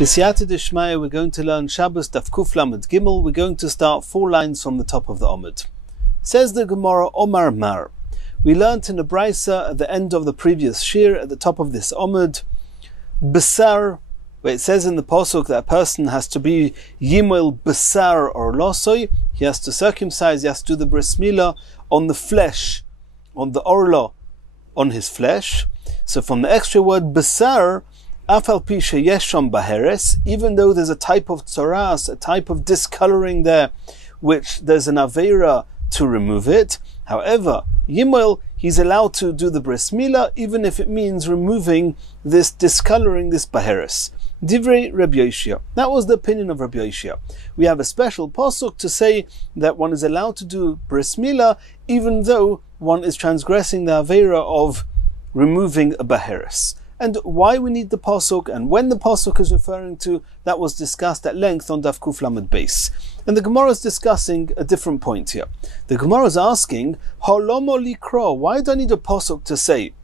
B'siyata d'shmaya, we're going to learn Shabbos Daf Kuf Lamed Gimel. We're going to start 4 lines from the top of the Omid. Says the Gemara, Omar Mar. We learnt in the Brisa at the end of the previous Shir, at the top of this Omid, Besar, where it says in the Pasuk that a person has to be Yimel Besar or Losoi, he has to circumcise, he has to do the Bris Milah on the flesh, on the Orla, on his flesh. So from the extra word Besar, Afal pi sheyesham baheres, even though there's a type of tzoras, a type of discoloring there, which there's an aveira to remove it. However, Yimel, he's allowed to do the bris milah, even if it means removing this discoloring, this baheres. Divrei Rabbi Yoshia. That was the opinion of Rabbi Yoshia. We have a special pasuk to say that one is allowed to do bris milah, even though one is transgressing the aveira of removing a baheres. And why we need the pasuk and when the pasuk is referring to, that was discussed at length on Daf Kuf Lamed Beis. And the Gemara is discussing a different point here. The Gemara is asking, Holomo likro, why do I need a pasuk to say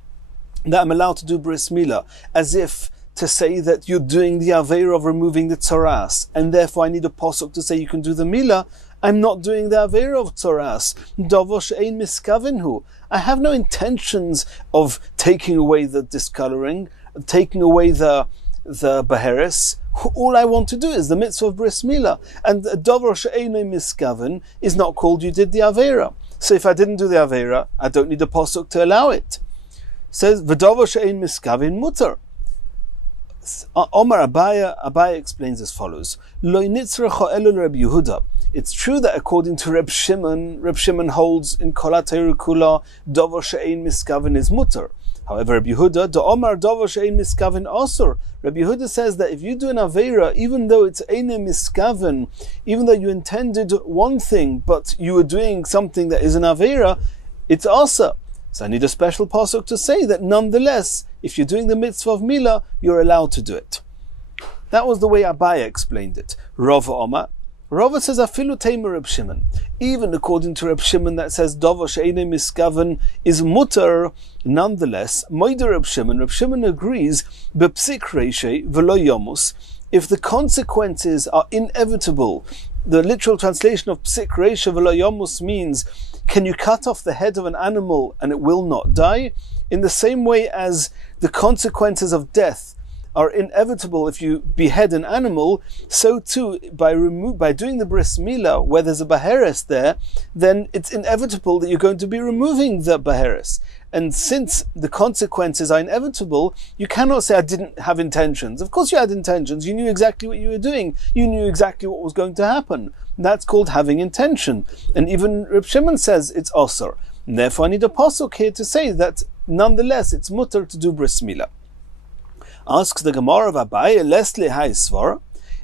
that I'm allowed to do bris milah, as if to say that you're doing the aveira of removing the tzoras, and therefore I need a pasuk to say you can do the milah. I'm not doing the aveira of tzoras. Dovosh ein miskavenhu. I have no intentions of taking away the discoloring, taking away the baheres. All I want to do is the mitzvah of bris milah. And dovosh ein miskaven is not called you did the aveira. So if I didn't do the aveira, I don't need a pasuk to allow it. It says v'dovosh ein miskaven mutar. Omar Abaya explains as follows: Lo nitzracha elu Rabbi Yehuda. It's true that according to Reb Shimon holds in Kol HaTorah Kula, Dover she'ein miskaven is mutter. However, Reb Yehuda, the Omar Dover she'ein miskaven asur. Reb Yehuda says that if you do an aveira, even though it's ein miskaven, even though you intended one thing, but you were doing something that is an aveira, it's asa. So I need a special pasuk to say that nonetheless, if you're doing the mitzvah of milah, you're allowed to do it. That was the way Abaya explained it. Rava Omar. Rava says, Afilu Teimer Reb Shimon. Even according to Reb Shimon that says, Dover she'ein miskaven is mutter, nonetheless, Moider Reb Shimon agrees, Bepsik reishe v'lo yomus, if the consequences are inevitable. The literal translation of psik reishe v'lo yomus means, can you cut off the head of an animal and it will not die? In the same way as the consequences of death are inevitable if you behead an animal, so too by doing the bris milah, where there's a baheres there, then it's inevitable that you're going to be removing the baheres. And since the consequences are inevitable, you cannot say I didn't have intentions. Of course you had intentions. You knew exactly what you were doing. You knew exactly what was going to happen. That's called having intention. And even Reb Shimon says it's osur. And therefore I need a pasuk here to say that nonetheless it's mutter to do bris milah. Asks the Gemara of Abaya, Leslie Haisvar,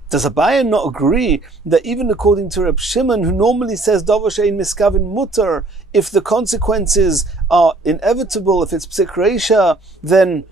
does Abaya not agree that even according to Reb Shimon, who normally says Dover she'ein miskaven mutter, if the consequences are inevitable, if it's psik reisha, then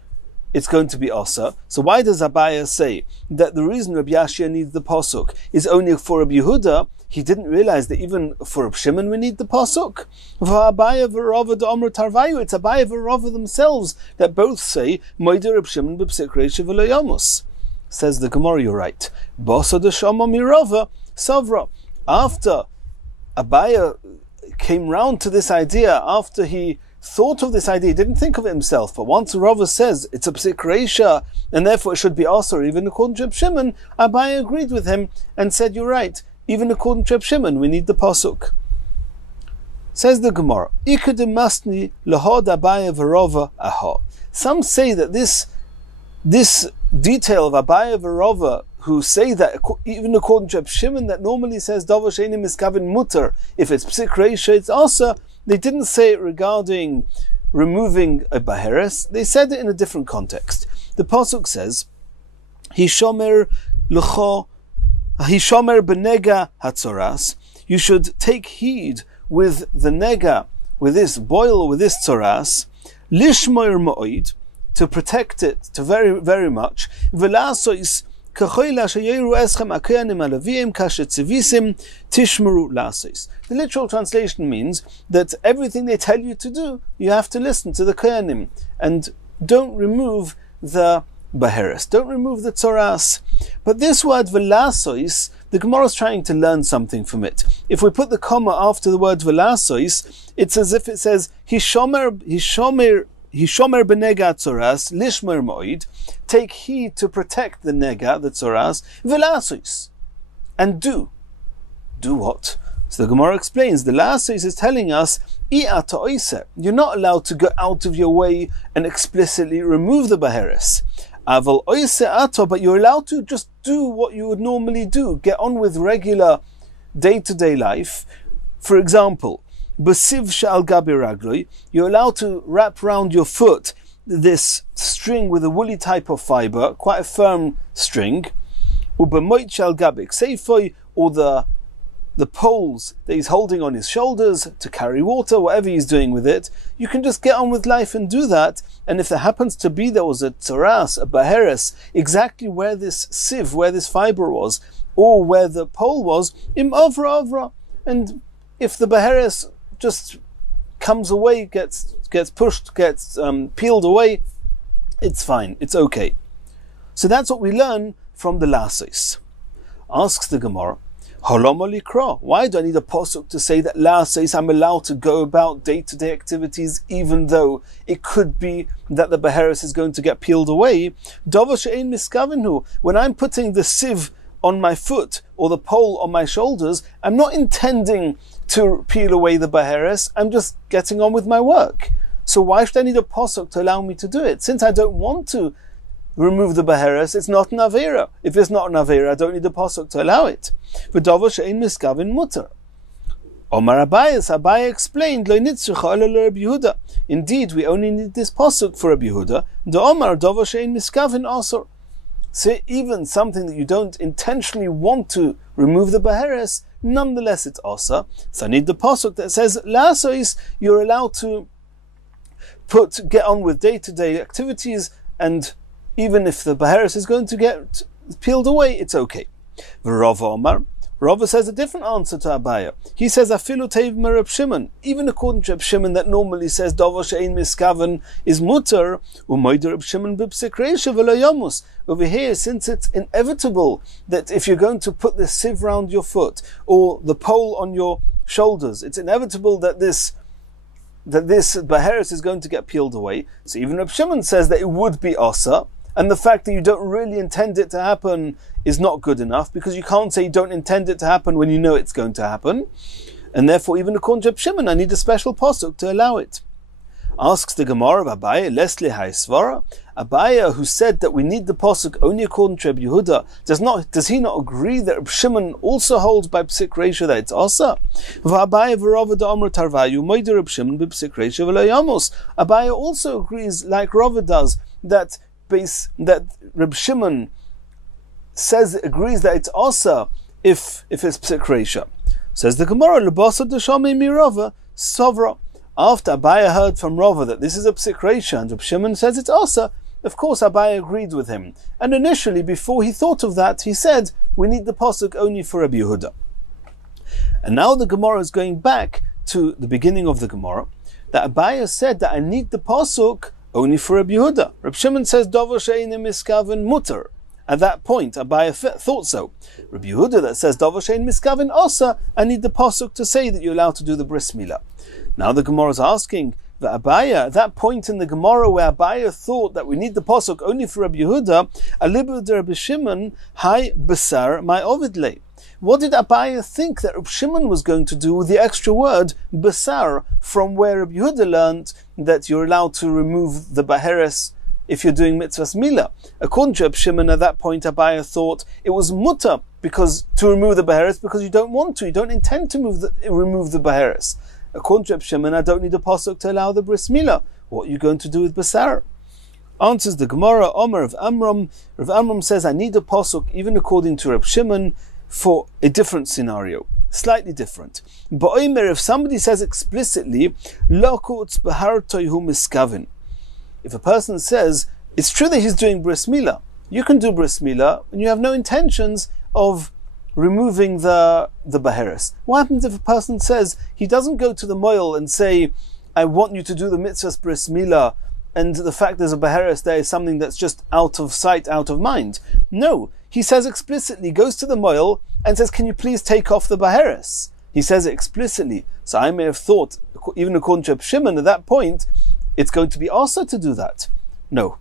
it's going to be asa. So why does Abaya say that the reason Rabbi Yashia needs the pasuk is only for Rabbi Yehuda? He didn't realize that even for Reb Shimon we need the pasuk. Abaya v'Rava d'Amr Tarvayu. It's Abaya v'Rava themselves that both say Moider Reb Shimon b'psik reisha v'lo yamus. Says the Gemara, you're right. Basa d'Shama mirava savra. After Abaya came round to this idea, after he thought of this idea, he didn't think of it himself. But once Rava says it's a psik reisha and therefore it should be asur, even according to Reb Shimon, Abaya agreed with him and said, you're right. Even according to Reb Shimon, we need the pasuk. Says the Gemara, Ikudemasni lahod Abaya v'Rava aha. Some say that this detail of Abaya v'Rava, who say that even according to Reb Shimon, that normally says Dover she'ein miskaven mutter, if it's psik reisha, it's asa. They didn't say it regarding removing a baheres. They said it in a different context. The pasuk says, Hishomer l'cho. Hishomer benega hatzoras. You should take heed with the nega, with this boil, with this tzoras, lishmoir mo'id, to protect it, to very, very much. V'lasois kachoyla sheyeru eschem akeyanim alavim kashetzivisim tishmeru lasois. The literal translation means that everything they tell you to do, you have to listen to the koyanim, and don't remove the baheres. Don't remove the tzoras. But this word velasois, the Gemara is trying to learn something from it. If we put the comma after the word velasois, it's as if it says hishomer benega tzoras lishmer moid. Take heed to protect the nega, the tzoras, velasois, and do what? So the Gemara explains, the lasois is telling us, you're not allowed to go out of your way and explicitly remove the baheres. But you're allowed to just do what you would normally do. Get on with regular day-to-day life. For example, basiv shal gabi ragloi, you're allowed to wrap round your foot this string with a woolly type of fiber, quite a firm string. Ubemoit shal gabi ksefoi, or the poles that he's holding on his shoulders to carry water, whatever he's doing with it, you can just get on with life and do that. And if there happens to be there was a tzoras, a baheres, exactly where this sieve, where this fiber was, or where the pole was, im avra. And if the baheres just comes away, gets pushed, gets peeled away, it's fine, it's okay. So that's what we learn from the lasis. Asks the Gemara, why do I need a posuk to say that La says I'm allowed to go about day-to-day activities even though it could be that the baheres is going to get peeled away? When I'm putting the sieve on my foot or the pole on my shoulders, I'm not intending to peel away the baheres, I'm just getting on with my work. So why should I need a posuk to allow me to do it? Since I don't want to remove the baheres, it's not an avera. If it's not an avera, I don't need the pasuk to allow it. V'dava she'ein miskavin mutar. Omar Abaye explained, Lo nitzricha ela Rabbi Yehuda. Indeed, we only need this pasuk for Rabbi Yehuda. The Omar dava she'ein miskavin asur. So even something that you don't intentionally want to remove the baheres, nonetheless it's asa. So I need the pasuk that says lasois, you're allowed to get on with day-to-day activities, and even if the baheres is going to get peeled away, it's okay. Rava Omar, Rava says a different answer to Abaya. He says, Afilu teiv merab Shimon. Even according to Reb Shimon, that normally says, Dava she'ein miskaven is mutar, u'moider Reb Shimon b'psik reisha v'lo yamus. Over here, since it's inevitable that if you're going to put this sieve round your foot, or the pole on your shoulders, it's inevitable that this baheres is going to get peeled away. So even Reb Shimon says that it would be asa, and the fact that you don't really intend it to happen is not good enough, because you can't say you don't intend it to happen when you know it's going to happen. And therefore, even according to Reb Shimon, I need a special pasuk to allow it. Asks the Gemara of Abaye, Leslie Haisvara. Abaye, who said that we need the pasuk only according to Reb Yehuda, does he not agree that Reb Shimon also holds by psik reisha that it's asa? Abaye v'Rava da'amr tarvayu moider Reb Shimon b'psik reisha v'lo yamos. Abaye also agrees, like Rava does, that Reb Shimon agrees that it's asa if it's psik reisha. Says the Gemara, Lebasa d'shami mirava savra. After Abaye heard from Rava that this is a psik reisha and Reb Shimon says it's asa, of course Abaye agreed with him. And initially, before he thought of that, he said, we need the pasuk only for Rabbi Yehuda. And now the Gemara is going back to the beginning of the Gemara, that Abaye said that I need the pasuk only for Rabbi Yehuda. Reb Shimon says, Dava she'ein miskaven mutar. At that point, Abaye thought so. Rabbi Yehuda that says, Dava she'ein miskaven asa, I need the pasuk to say that you're allowed to do the bris milah. Now the Gemara is asking, that Abaye, at that point in the Gemara where Abaye thought that we need the pasuk only for Rabbi Yehuda, alibu de Rabbi Shimon, hai besar my ovidle. What did Abaye think that Rabbi Shimon was going to do with the extra word besar, from where Rabbi Yehuda learned that you're allowed to remove the baheres if you're doing mitzvahs milah? According to Rabbi Shimon, at that point Abaye thought it was mutter to remove the baheres because you don't want to, you don't intend to remove the baheres. According to Reb Shimon, I don't need a pasuk to allow the bris milah. What are you going to do with basar? Answers the Gemara, Omer of Amram. Rav Amram says, I need a pasuk, even according to Reb Shimon, for a different scenario, slightly different. But Omer, if somebody says explicitly, Lokutz behartoihu miskavin. If a person says, it's true that he's doing bris milah, you can do bris milah, and you have no intentions of removing the baheres. What happens if a person says he doesn't go to the moil and say, I want you to do the mitzvahs bris milah and the fact there's a beheres there is something that's just out of sight, out of mind. No, he says explicitly, goes to the moil and says, can you please take off the beheres? He says it explicitly. So I may have thought, even according to Shimon at that point, it's going to be also to do that. No.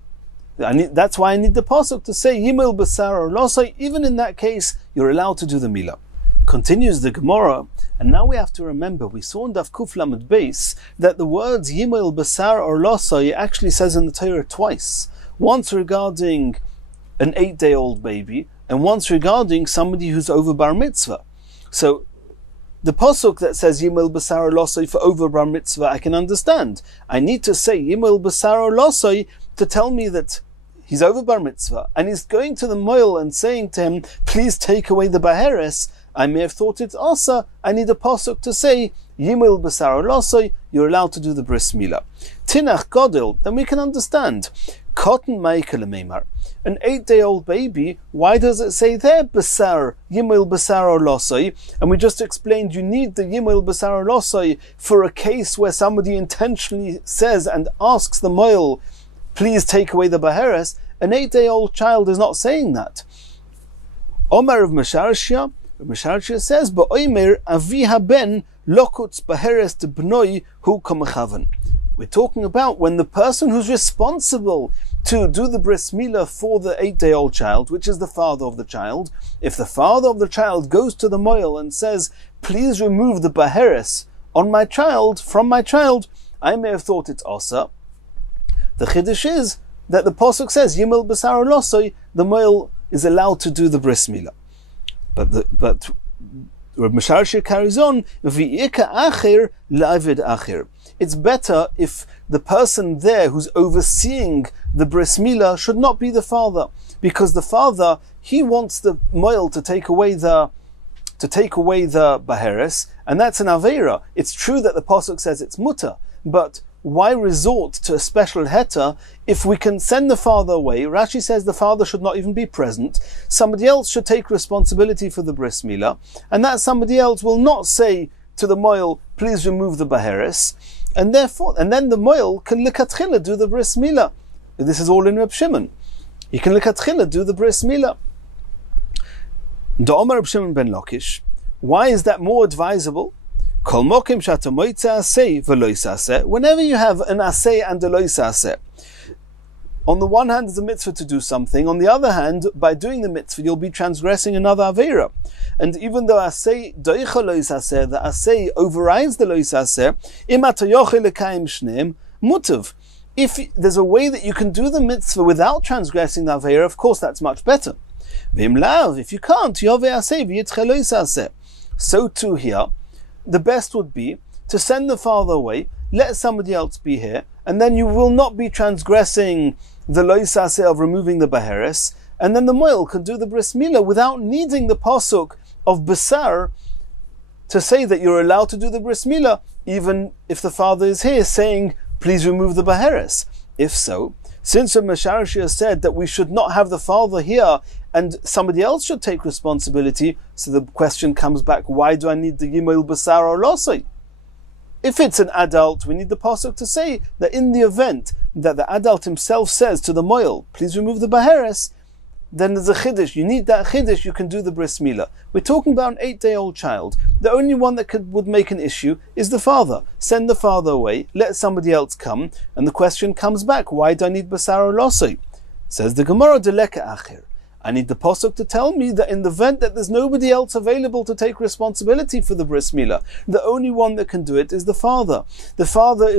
That's why I need the pasuk to say, Yimil Basar or Losai. Even in that case, you're allowed to do the Milah. Continues the Gemara, and now we have to remember, we saw in Daf Kuf Lamed Beis that the words Yimil Basar or Losai actually says in the Torah twice. Once regarding an 8-day-old baby, and once regarding somebody who's over bar mitzvah. So the pasuk that says Yimil Basar Losai for over bar mitzvah, I can understand. I need to say Yimil Basar Losai to tell me that he's over bar mitzvah, and he's going to the moil and saying to him, please take away the baheres. I may have thought it's asa. I need a pasuk to say Yimil Basar Losai, you're allowed to do the bris milah. Tinach Godil, then we can understand. Cotton Michael Meimar. An 8-day-old baby, why does it say there Basar, Yimil Basar Losai? And we just explained you need the Yimil Basar Losai for a case where somebody intentionally says and asks the moil, please take away the baheres. An 8-day-old child is not saying that. Omer of Mesharshia says, Ba'omer avi haben lokutz baheres de bnoi hu kamechaven. We're talking about when the person who's responsible to do the bris milah for the 8-day-old child, which is the father of the child, if the father of the child goes to the moil and says, please remove the baheres on my child, from my child, I may have thought it's asa. The chiddush is that the pasuk says, Yimil Basar Losai, the moil is allowed to do the bris milah. But Reb Mesharshia carries on, V'ika acher la'avid acher. It's better if the person there who's overseeing the bris milah should not be the father, because the father, he wants the moil to take away the baheres, and that's an aveira. It's true that the pasuk says it's mutter, but why resort to a special heta if we can send the father away? Rashi says the father should not even be present. Somebody else should take responsibility for the bris milah, and that somebody else will not say to the moil, please remove the baheres, and then the moil can likatchila do the bris milah. This is all in Reb Shimon. He can likatchila do the bris milah. Da'omer Reb Shimon ben Lakish. Why is that more advisable? Whenever you have an asay and a lois asay, on the one hand, it's a mitzvah to do something. On the other hand, by doing the mitzvah, you'll be transgressing another aveira. And even though asay doicha lois asay, the asay overrides the lois asay, mutav. If there's a way that you can do the mitzvah without transgressing the aveira, of course, that's much better. If you can't, so too here, the best would be to send the father away, let somebody else be here, and then you will not be transgressing the lois aseh of removing the baheres, and then the moil can do the bris milah without needing the pasuk of basar to say that you're allowed to do the bris milah, even if the father is here saying, please remove the baheres. If so, since Reb Mesharshia said that we should not have the father here and somebody else should take responsibility, so the question comes back, why do I need the Yimil Basar or Losai? If it's an adult, we need the pasuk to say that in the event that the adult himself says to the moil, please remove the baheres, then there's a chiddush. You need that chiddush, you can do the bris milah. We're talking about an 8-day-old child. The only one that would make an issue is the father. Send the father away, let somebody else come, and the question comes back, why do I need basar or losai? Says the Gemara, deleka acher. I need the pasuk to tell me that in the event that there's nobody else available to take responsibility for the bris milah, the only one that can do it is the father. The father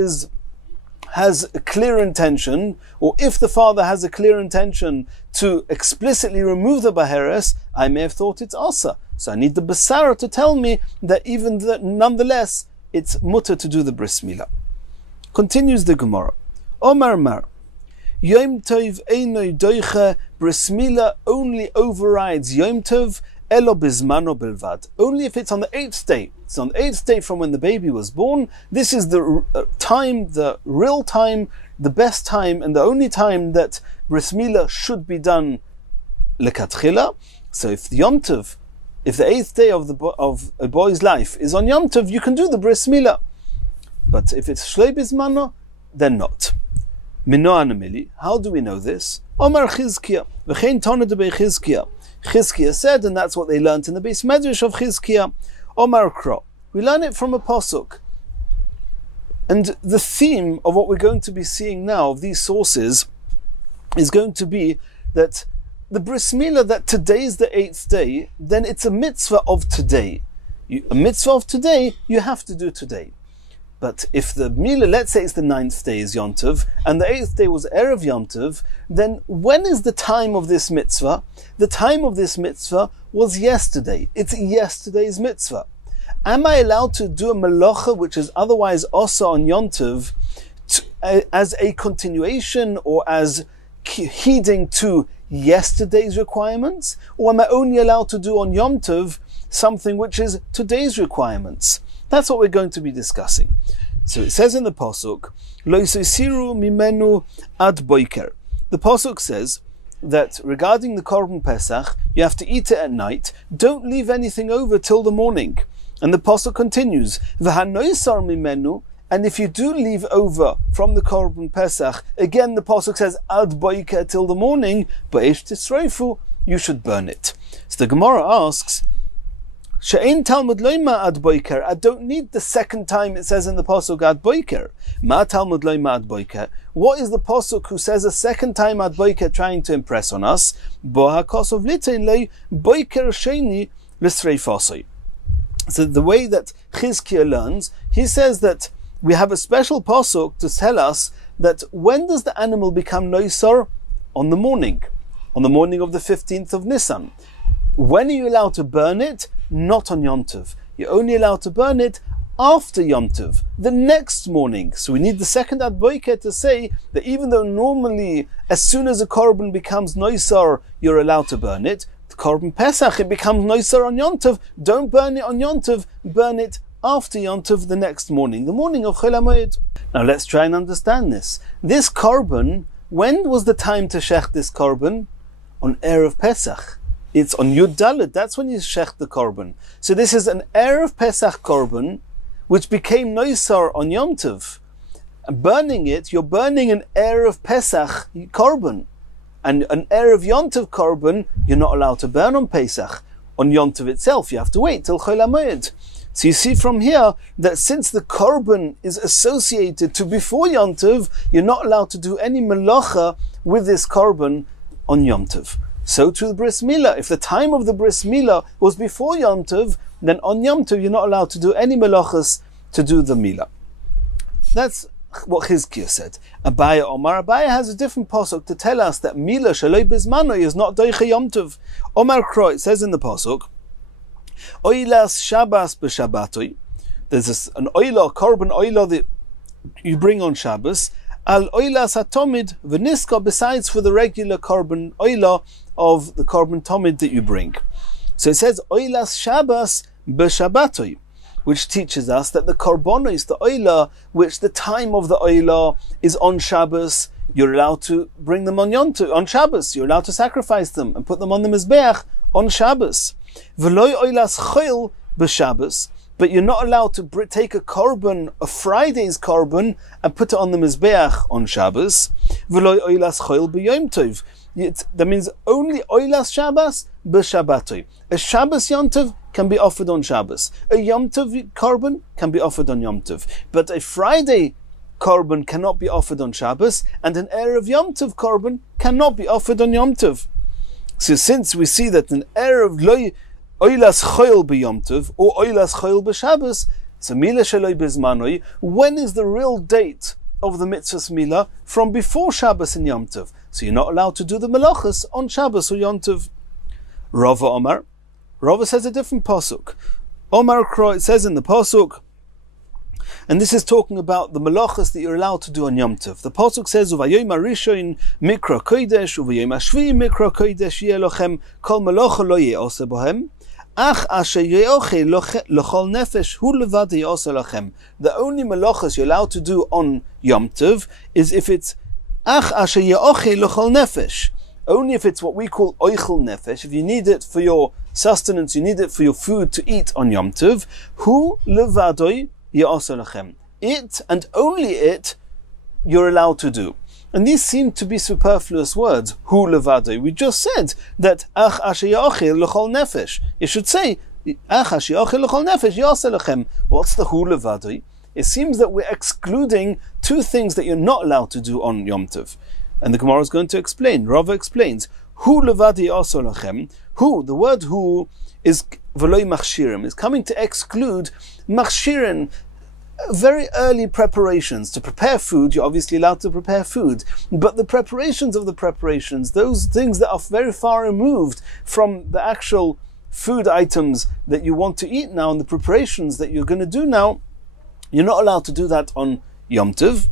has a clear intention, or if the father has a clear intention to explicitly remove the baheres, I may have thought it's asa. So I need the basara to tell me that nonetheless, it's mutter to do the bris milah. Continues the Gemara. Omar Mar. Yom Tov Einoi Doiche, bris milah only overrides Yom Tov Elo Bizmano Bilvad. Only if it's on the 8th day. It's on the 8th day from when the baby was born. This is the time, the real time, the best time, and the only time that bris milah should be done lekatchila. So if the Yom Tov, if the 8th day of a boy's life is on Yom Tov, you can do the bris milah. But if it's Shlei Bizmano, then not. How do we know this? Omar Chizkiah. V'chein tana de Chizkiah. Chizkiah said, and that's what they learnt in the base medrash of Chizkiah. Omar Kro. We learn it from a pasuk. And the theme of what we're going to be seeing now of these sources is going to be that the bris milah, that today is the 8th day, then it's a mitzvah of today. A mitzvah of today, you have to do today. But if the milah, let's say it's the 9th day is Yom Tov, and the 8th day was Erev Yom Tov, then when is the time of this mitzvah? The time of this mitzvah was yesterday. It's yesterday's mitzvah. Am I allowed to do a melacha which is otherwise also on Yom Tov as a continuation or as heeding to yesterday's requirements? Or am I only allowed to do on Yom Tov something which is today's requirements? That's what we're going to be discussing. So it says in the pasuk, Lo yisiru mimenu ad boiker. The pasuk says that regarding the korban pesach, you have to eat it at night. Don't leave anything over till the morning. And the pasuk continues, V'hanoisar mimenu. And if you do leave over from the korban pesach, again the pasuk says ad boiker till the morning, ba'esh tisroifu, you should burn it. So the Gemara asks, She'ein Talmud loima ad boiker. I don't need the second time it says in the pasuk ad boiker. Ma Talmud loima ad boiker. What is the pasuk who says a second time ad boiker trying to impress on us? Bo hakosov litein lei boiker sheni l'sreifasoi. So the way that Chizkiah learns, he says that we have a special pasuk to tell us that when does the animal become noisor? On the morning of the 15th of Nisan. When are you allowed to burn it? Not on Yom Tov. You're only allowed to burn it after Yom Tov, the next morning. So we need the second ad boiker to say that even though normally as soon as a korban becomes noisor, you're allowed to burn it, the korban pesach, it becomes noisor on Yom Tov. Don't burn it on Yom Tov, burn it after Yom Tov the next morning, the morning of Chol HaMoed. Now let's try and understand this. This korban, when was the time to shech this korban? On Erev Pesach. It's on Yud Daled, that's when you shech the korban. So this is an Erev Pesach korban, which became noisar on Yom Tov. Burning it, you're burning an Erev Pesach korban. And an Erev Yom Tov korban, you're not allowed to burn on Pesach. On Yom Tov itself, you have to wait till Chol HaMoed. So you see from here that since the korban is associated to before Yom Tov, you're not allowed to do any melacha with this korban on Yom Tov. So to the bris milah, if the time of the bris milah was before Yom Tov, then on Yom Tov you're not allowed to do any melachas to do the milah. That's what Chizkiah said. Abaya Omar, Abaya has a different pasuk to tell us that milah shaloi bizmano is not doiche Yom Tov. Omar Kro, it says in the pasuk, Oilas Shabbos b'Shabbatoi. There's an oila, korban oila that you bring on Shabbos. Al oilas hatomid v'niska, besides for the regular korban oila of the korban tomid that you bring. So it says oilas Shabbos b'Shabbatoi, which teaches us that the korbanos, the oila, which the time of the oila is on Shabbos, you're allowed to bring them on Yom Tov, on Shabbos. You're allowed to sacrifice them and put them on the mizbeach on Shabbos. V'loi oilas choil b'Shabbos, but you're not allowed to take a korban, a Friday's korban, and put it on the mizbeach on Shabbos. V'loi oilas choil b'Yom Tov. That means only oilas Shabbos b'Shabbatoi. A Shabbos Yom Tov can be offered on Shabbos. A Yom Tov korban can be offered on Yom Tov. But a Friday korban cannot be offered on Shabbos, and an Erev Yom Tov korban cannot be offered on Yom Tov. So since we see that an Erev loy oilas choil b'Yom Tov or oilas choil b'Shabbos, so milah shaloi bizmanoi, when is the real date of the mitzvah's milah? From before Shabbos and Yom Tov. So you're not allowed to do the melachas on Shabbos or Yom Tov. Rava Omar, Rava says a different pasuk. Omar Kro, it says in the pasuk, and this is talking about the melachas that you're allowed to do on Yom Tov. The pasuk says, "Uvayom harishon mikra kodesh, uvayom hashvi mikra kodesh yeh lochem kol melacha lo ye'aseh bohem, ach asher ye'ochel l'chol nefesh hu levad ye'aseh lochem." The only melachas you're allowed to do on Yom Tov is if it's ach asher ye'ochel l'chol nefesh. Only if it's what we call oichel nefesh, if you need it for your sustenance, you need it for your food to eat on Yom Tov, hu levadoi ye'aseh lachem. It, and only it, you're allowed to do. And these seem to be superfluous words. Hu levadoi. We just said that ach asher ya'achil l'chol nefesh. You should say ach asher ya'achil l'chol nefesh ya'aseh lechem. What's the hu levadoi? It seems that we're excluding two things that you're not allowed to do on Yom Tov. And the Gemara is going to explain. Rava explains. Hu levadi ya'aseh lechem. Hu, the word hu is v'loi machshirim, is coming to exclude machshirin, very early preparations. To prepare food, you're obviously allowed to prepare food, but the preparations of the preparations, those things that are very far removed from the actual food items that you want to eat now and the preparations that you're going to do now, you're not allowed to do that on Yom Tov.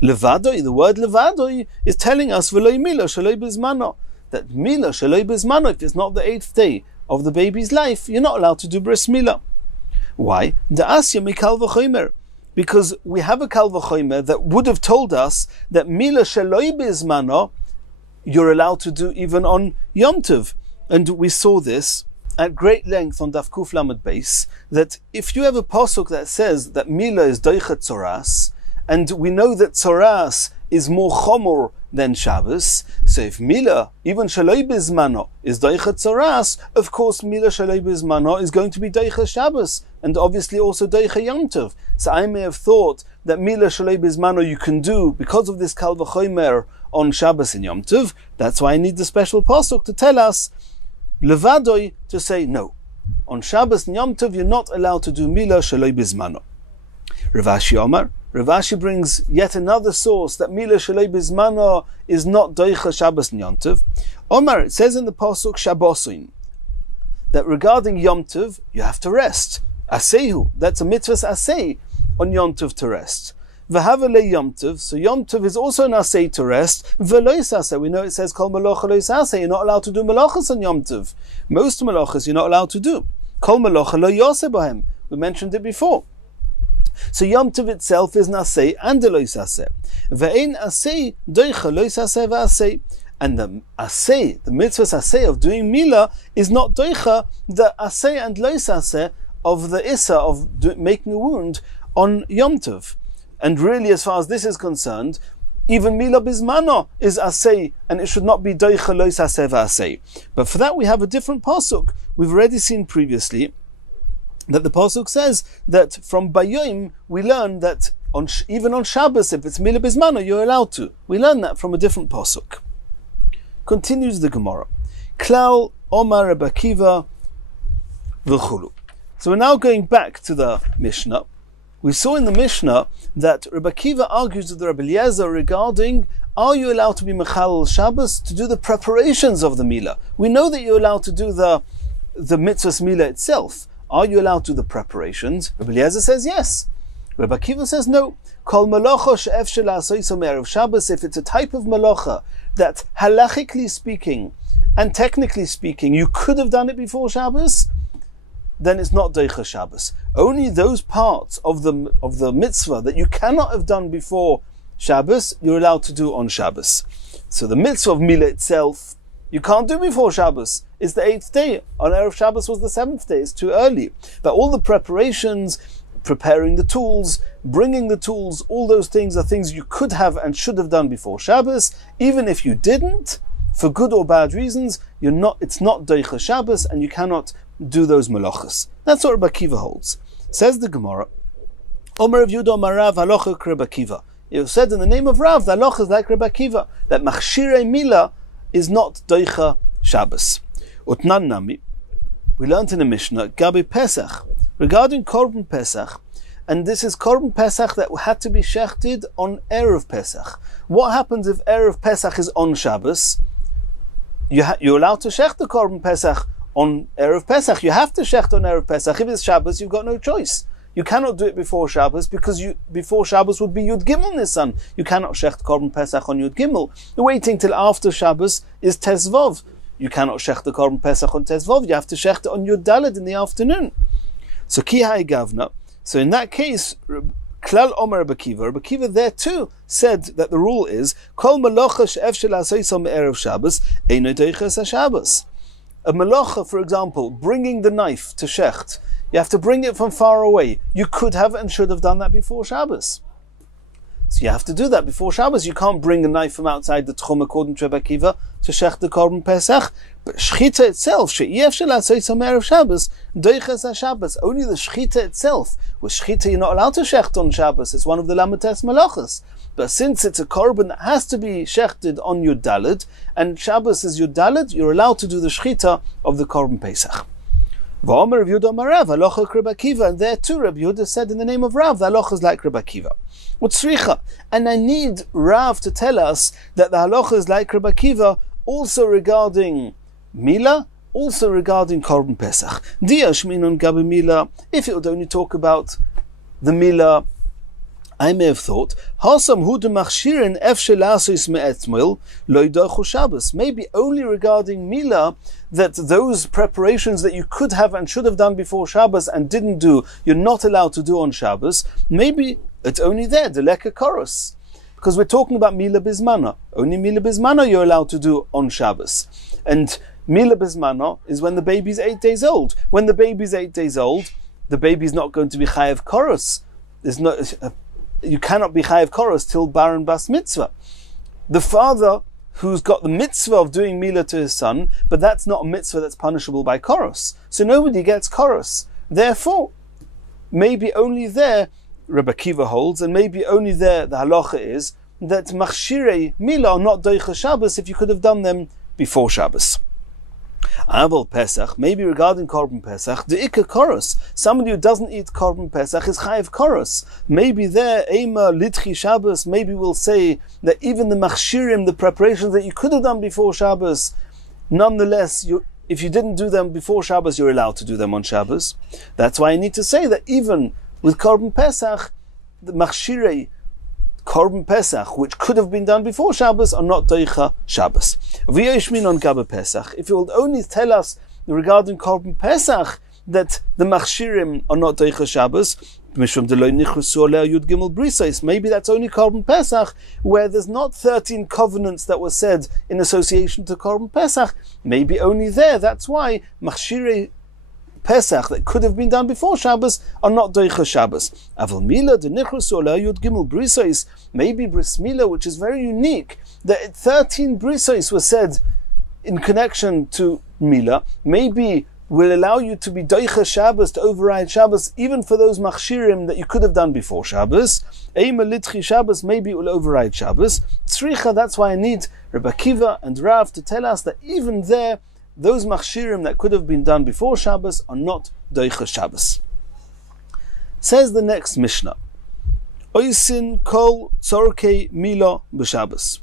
Levadoi, the word levadoi is telling us v'loi mila shaloi bizmano, that mila shaloi bizmano, if it's not the 8th day of the baby's life, you're not allowed to do bris milah. Why? Because we have a kal v'chomer that would have told us that mila shaloi bizmano you're allowed to do even on Yom Tov. And we saw this at great length on Daf Kuf Lamed Beis, that if you have a pasuk that says that mila is doichet tzoras, and we know that tzoras is more chomor than Shabbos, so if mila, even shaloi bizmano, is doichet tzoras, of course mila shaloi bizmano is going to be doichet Shabbos, and obviously also doichet Yom Tov. So I may have thought that mila shaloi bizmano you can do because of this kal v'chomer on Shabbos and Yom Tov. That's why I need the special pasuk to tell us levadoi, to say no. On Shabbos and Yom Tov you're not allowed to do mila shaloi bizmano. Rav Ashi Omar, Rav Ashi brings yet another source that mila shaloi bizmano is not doicha Shabbos and Yom Tov. Omar, it says in the pasuk Shabbosin that regarding Yom Tov you have to rest. Asehu, that's a mitzvah's aseh on Yom Tov to rest. V'havele Yom Tov, so Yom Tov is also an aseh to rest. V'lo yisaseh, we know it says kol malocha lo yisaseh, you're not allowed to do malachas on Yom Tov. Most malachas you're not allowed to do. Kol malocha lo yoseh bahem, we mentioned it before. So Yom Tov itself is an aseh and a lo yisaseh. Ve'ein aseh doicha lo yisaseh v'aseh. And the aseh, the mitzvah's aseh of doing milah is not doicha the aseh and lo yisaseh of the issa of making a wound on Yom Tov. And really, as far as this is concerned, even mila bizmano is aseh, and it should not be doicha lo yisaseh v'aseh. But for that we have a different pasuk. We've already seen previously that the pasuk says that from Bayom we learn that even on Shabbos, if it's mila bizmano, you're allowed to. We learn that from a different pasuk. Continues the Gemara. Klal Omar Reb Akiva v'chulu. So we're now going back to the Mishnah. We saw in the Mishnah that Reb Akiva argues with Rabbi Eliezer regarding, are you allowed to be mechalel Shabbos to do the preparations of the milah? We know that you're allowed to do the mitzvah's milah itself. Are you allowed to do the preparations? Rabbi Eliezer says yes. Reb Akiva says no. Kol malacha she'ef shela asoiso me'erev Shabbos, if it's a type of malacha that halachically speaking and technically speaking you could have done it before Shabbos, then it's not doicha Shabbos. Only those parts of the mitzvah that you cannot have done before Shabbos, you're allowed to do on Shabbos. So the mitzvah of milah itself, you can't do before Shabbos. It's the 8th day. On Erev Shabbos was the 7th day. It's too early. But all the preparations, preparing the tools, bringing the tools, all those things are things you could have and should have done before Shabbos. Even if you didn't, for good or bad reasons, it's not doicha Shabbos, and you cannot do those malachas. That's what Reb Akiva holds. Says the Gemara, Omer Rav Yehuda Amar Rav halacha k'Reb Akiva. It was said in the name of Rav, the halacha is like Reb Akiva, that machshirei milah is not doicha Shabbos. Utnan nami, we learned in the Mishnah, Gabi Pesach, regarding Korban Pesach, and this is Korban Pesach that had to be shechted on Erev Pesach. What happens if Erev Pesach is on Shabbos? You're allowed to shecht the Korban Pesach on Erev Pesach. You have to shecht on Erev Pesach. If it's Shabbos, you've got no choice. You cannot do it before Shabbos because before Shabbos would be Yud Gimel Nisan. You cannot shecht Korban Pesach on Yud Gimel. Waiting till after Shabbos is Tezvov. You cannot shecht the Korban Pesach on Tezvov. You have to shecht it on Yud Daled in the afternoon. So Ki Hai Gavna. So in that case, Klal Omer Reb Akiva there too said that the rule is Kol Malacha She'ef Shel Asoiso Me'erev Shabbos Eino Doiches HaShabbos. A malacha, for example, bringing the knife to shecht, you have to bring it from far away. You could have and should have done that before Shabbos. So you have to do that before Shabbos. You can't bring a knife from outside the Tchum according to Rebbe Akiva to shech the Korban Pesach. But Shechita itself, she'iev she'lasoi somer of Shabbos, doiches Shabbos. Only the Shechita itself. With Shechita you're not allowed to shecht on Shabbos. It's one of the Lamates Malachas. But since it's a Korban that has to be shechted on Yud Daled, and Shabbos is Yud Daled, you're allowed to do the Shechita of the Korban Pesach. V'omer Rav Yehuda Amar Rav, halacha Rebbe Akiva, and there too Rabbi Yehuda said in the name of Rav, the halacha is like Rebbe Akiva. And I need Rav to tell us that the halacha is like Rebbe Akiva also regarding Mila, also regarding Korban Pesach. If it would only talk about the Mila, I may have thought, maybe only regarding Mila, that those preparations that you could have and should have done before Shabbos and didn't do, you're not allowed to do on Shabbos. Maybe it's only there, the leka chorus. Because we're talking about Mila Bismana. Only Mila Bismana you're allowed to do on Shabbos. And Mila Bismana is when the baby's 8 days old. When the baby's 8 days old, the baby's not going to be chayav chorus. You cannot be chayav chorus till bar and bas mitzvah. The father who's got the mitzvah of doing Mila to his son, but that's not a mitzvah that's punishable by chorus. So nobody gets chorus. Therefore, maybe only there Rebbe Akiva holds, and maybe only there the halacha is that machshirei Mila are not doicha Shabbos if you could have done them before Shabbos. Aval Pesach, maybe regarding Korban Pesach, the Ikka Chorus, somebody who doesn't eat Korban Pesach is Chayiv Chorus. Maybe there, Eima Litchi Shabbos, maybe we'll say that even the Machshirim, the preparations that you could have done before Shabbos, nonetheless, if you didn't do them before Shabbos, you're allowed to do them on Shabbos. That's why I need to say that even with Korban Pesach, the Machshirei Korban Pesach, which could have been done before Shabbos, are not Doicha Shabbos. If you will only tell us regarding Korban Pesach that the Machshirim are not Doicha Shabbos, maybe that's only Korban Pesach, where there's not 13 covenants that were said in association to Korban Pesach. Maybe only there. That's why Machshirei Pesach that could have been done before Shabbos are not doicha Shabbos. Aval Mila de Nichrusu Yud Gimel Brisois, maybe Bris Mila, which is very unique, that 13 Brisois were said in connection to Mila, maybe will allow you to be doicha Shabbos, to override Shabbos, even for those machshirim that you could have done before Shabbos. Eima Litchi Shabbos, maybe it will override Shabbos. Tzricha, that's why I need Rebbe Akiva and Rav to tell us that even there, those machshirim that could have been done before Shabbos are not doicha Shabbos. Says the next Mishnah, Oisin kol tzorkei mila b'Shabbos.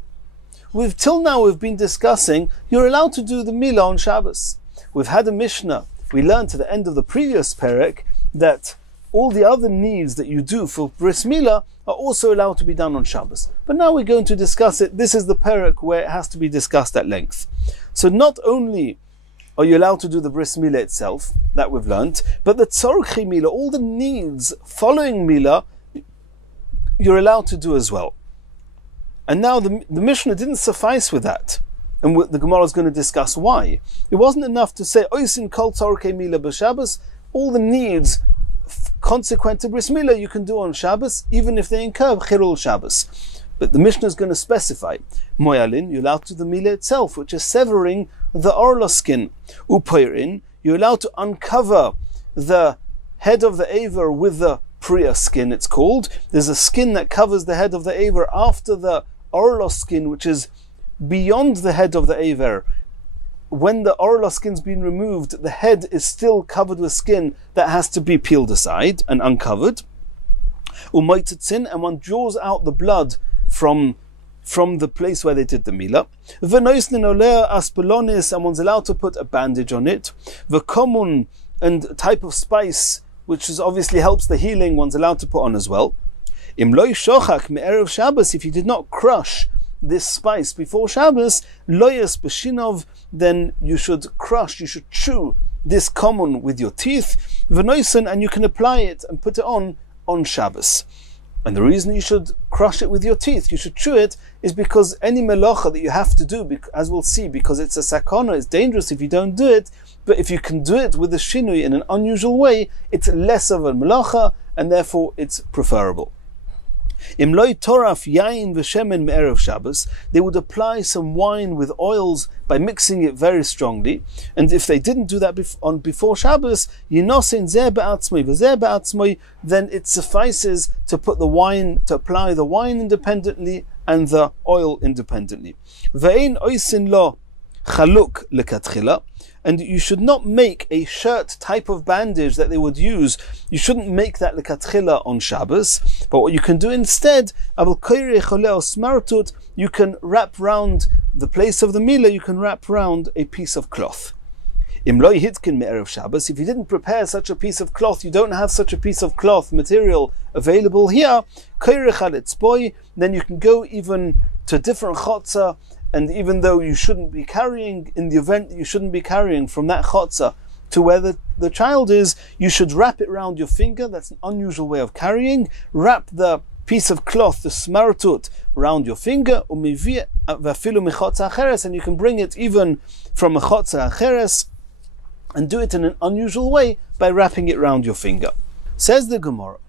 Till now we've been discussing you're allowed to do the Mila on Shabbos. We've had a Mishnah, we learned to the end of the previous perek that all the other needs that you do for Bris Mila are also allowed to be done on Shabbos. But now we're going to discuss it. This is the perek where it has to be discussed at length. So not only are you allowed to do the Bris Mila itself, that we've learnt, but the Tzorchi Mila, all the needs following Mila, you're allowed to do as well. And now the Mishnah didn't suffice with that. And the Gemara is going to discuss why. It wasn't enough to say, Oisin kol tzorkei Mila b'Shabbos, all the needs consequent to Bris Mila you can do on Shabbos, even if they incur Chilul Shabbos. But the Mishnah is going to specify, Moyalin, you're allowed to do the Mila itself, which is severing the orla skin. Upairin, you're allowed to uncover the head of the Aver with the Priya skin, it's called. There's a skin that covers the head of the Aver after the orla skin, which is beyond the head of the Aver. When the orla skin's been removed, the head is still covered with skin that has to be peeled aside and uncovered. Umaitatzin, and one draws out the blood from the place where they did the Mila. V'noisnin olea aspelonis, and one's allowed to put a bandage on it. V'komun, and a type of spice, which is obviously helps the healing, one's allowed to put on as well. Im loy shochak me'erev Shabbos, if you did not crush this spice before Shabbos, loyas b'shinov, then you should chew this komun with your teeth. V'noisen, and you can apply it and put it on Shabbos. And the reason you should crush it with your teeth, you should chew it, is because any melacha that you have to do, as we'll see, because it's a sakana, it's dangerous if you don't do it, but if you can do it with a shinui in an unusual way, it's less of a melacha, and therefore it's preferable. Imloi toraf yain v'shemen me'erev Shabbos, they would apply some wine with oils by mixing it very strongly, and if they didn't do that before Shabbos, yinosin zeh be'atzmoi v'zeh be'atzmoi, then it suffices to put the wine, to apply the wine independently and the oil independently. Ve'ein oisin lo chaluk lekatchila, and you should not make a shirt type of bandage that they would use. You shouldn't make that lekatchila on Shabbos. But what you can do instead, you can wrap round the place of the milah, you can wrap round a piece of cloth. If you didn't prepare such a piece of cloth, you don't have such a piece of cloth material available here, then you can go even to a different chotzer. And even though you shouldn't be carrying, in the event that you shouldn't be carrying from that chotzer to where the child is, you should wrap it around your finger. That's an unusual way of carrying. Wrap the piece of cloth, the smartut, around your finger, and you can bring it even from a chotzer acheres, and do it in an unusual way by wrapping it around your finger. Says the Gemara,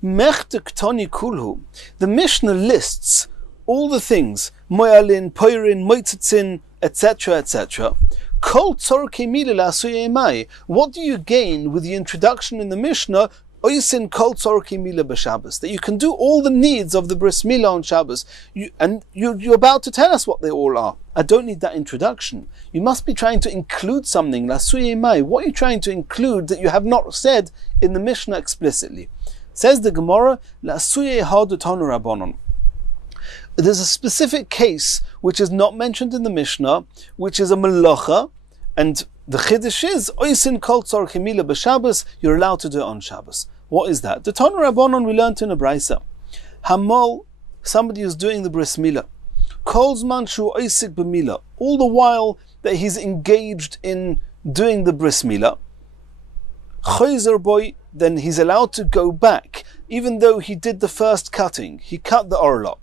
the Mishnah lists all the things, moyalin, poirin, moitzitzin, etc., etc. What do you gain with the introduction in the Mishnah, oisin kol tzorki mila b'Shabbos, that you can do all the needs of the bris milah on Shabbos, you're about to tell us what they all are. I don't need that introduction. You must be trying to include something, lasuye mai. What are you trying to include that you have not said in the Mishnah explicitly? Says the Gemara, lasuye hadutonu rabbanon. There's a specific case which is not mentioned in the Mishnah, which is a malacha, and the chiddush is oisin kol tzorki mila b'Shabbos. You're allowed to do it on Shabbos. What is that? The Tanu Rabbanon we learned in a brisa. Hamol, somebody who's doing the bris milah, kol's man shu oisik b'milah, all the while that he's engaged in doing the bris milah, choizer boy, then he's allowed to go back, even though he did the first cutting. He cut the orla,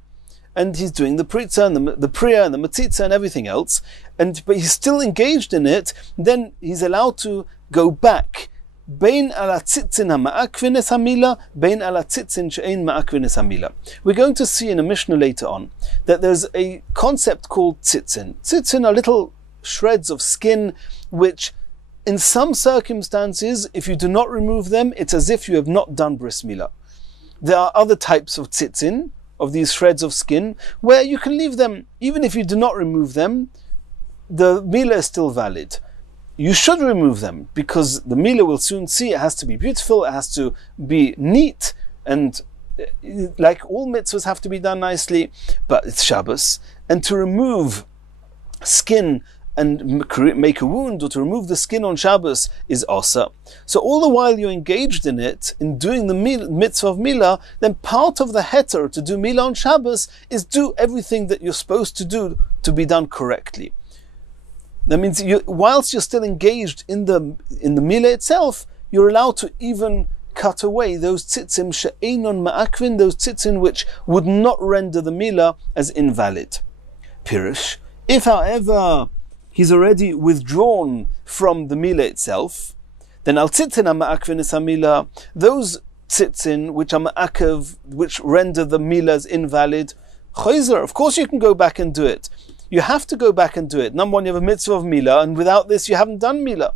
and he's doing the pritza and the priya and the matzitza and everything else, but he's still engaged in it. Then he's allowed to go back. Bein ala tzitzin ha'ma'akvin es hamila, bein ala tzitzin she'ein ma'akvin es hamila. We're going to see in a Mishnah later on that there's a concept called tzitzin. Tzitzin are little shreds of skin which, in some circumstances, if you do not remove them, it's as if you have not done bris milah. There are other types of tzitzin, of these shreds of skin, where you can leave them, even if you do not remove them, the milah is still valid. You should remove them, because the milah will soon see it has to be beautiful, it has to be neat, and like all mitzvahs have to be done nicely, but it's Shabbos, and to remove skin and make a wound, or to remove the skin on Shabbos is asa. So all the while you're engaged in it, in doing the mitzvah of milah, then part of the heter to do milah on Shabbos is do everything that you're supposed to do to be done correctly. That means whilst you're still engaged in the milah itself, you're allowed to even cut away those tzitzim she'einon ma'akvin, those tzitzim which would not render the milah as invalid. Pirush, if however he's already withdrawn from the milah itself, then al tzitzin ha'ma'akvin es hamilah, those tzitzin which are ma'akav, which render the milah as invalid, chayzer, of course you can go back and do it. You have to go back and do it. Number one, you have a mitzvah of milah, and without this you haven't done milah.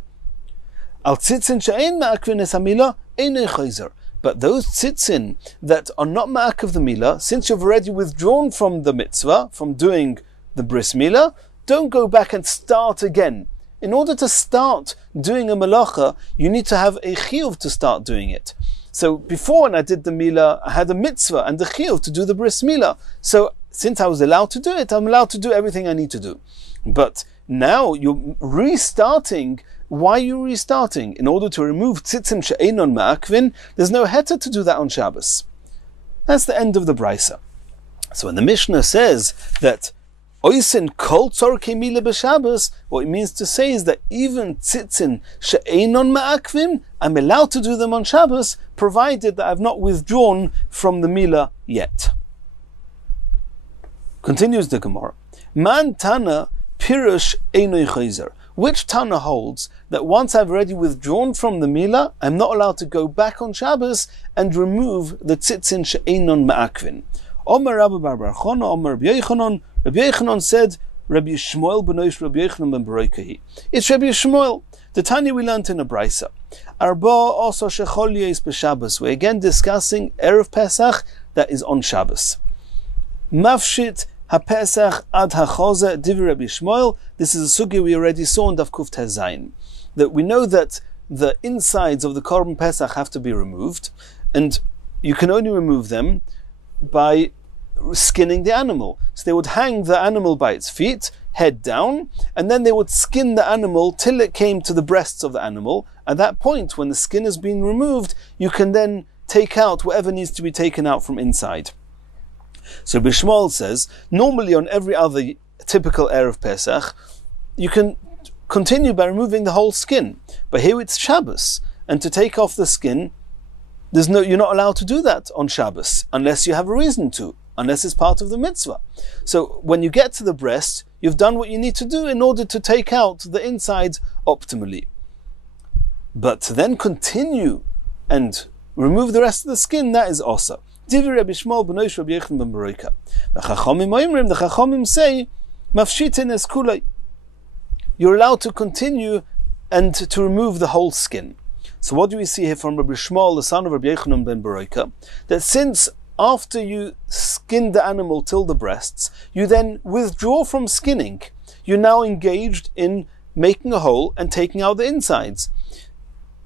Al tzitzin she'ein ma'akvin es hamilah, einei chayzer. But those tzitzin that are not ma'akav the milah, since you've already withdrawn from the mitzvah, from doing the bris milah, don't go back and start again. In order to start doing a malacha, you need to have a chiyuv to start doing it. So before, when I did the milah, I had a mitzvah and the chiyuv to do the bris milah. So since I was allowed to do it, I'm allowed to do everything I need to do. But now you're restarting. Why are you restarting? In order to remove tzitzim she'einon ma'akvin, there's no heter to do that on Shabbos. That's the end of the brisa. So when the Mishnah says that oisin kol tzorkei milah b'Shabbos, what it means to say is that even tzitzin she'einon ma'akvin, I'm allowed to do them on Shabbos, provided that I've not withdrawn from the milah yet. Continues the Gemara. Man Tana pirush einoi chayzer. Which Tana holds that once I've already withdrawn from the milah, I'm not allowed to go back on Shabbos and remove the tzitzin she'einon ma'akvin? Omer Rabbi bar bar Chana, Omer Rabbi Yochanan. Rabbi Yochanan said, Rabbi Yishmael b'noish Rabbi Yochanan ben Beroikahi. It's Rabbi Yishmael. The Tanya we learned in a brisa. Arba also shechol yis b'Shabbos. We're again discussing Erev Pesach that is on Shabbos. Mafshit ha-Pesach ad ha-Choze divrei Rabbi Yishmael. This is a sugya we already saw in Daf Kuf Tes Zayin. That we know that the insides of the Korban Pesach have to be removed, and you can only remove them by skinning the animal. So they would hang the animal by its feet, head down, and then they would skin the animal till it came to the breasts of the animal. At that point, when the skin has been removed, you can then take out whatever needs to be taken out from inside. So Bishmael says, normally on every other typical Erev Pesach, you can continue by removing the whole skin. But here it's Shabbos, and to take off the skin, you're not allowed to do that on Shabbos, unless you have a reason to, unless it's part of the mitzvah. So when you get to the breast, you've done what you need to do in order to take out the inside optimally. But to then continue and remove the rest of the skin, that is also. Divrei Rabbi Yishmael b'noish Rabbi Yochanan ben Beroika. The Chachamim say, Mafshitin es kulei. You're allowed to continue and to remove the whole skin. So what do we see here from Rabbi Yishmael, the son of Rabbi Yochanan ben Beroika? That since after you skin the animal till the breasts, you then withdraw from skinning. You're now engaged in making a hole and taking out the insides.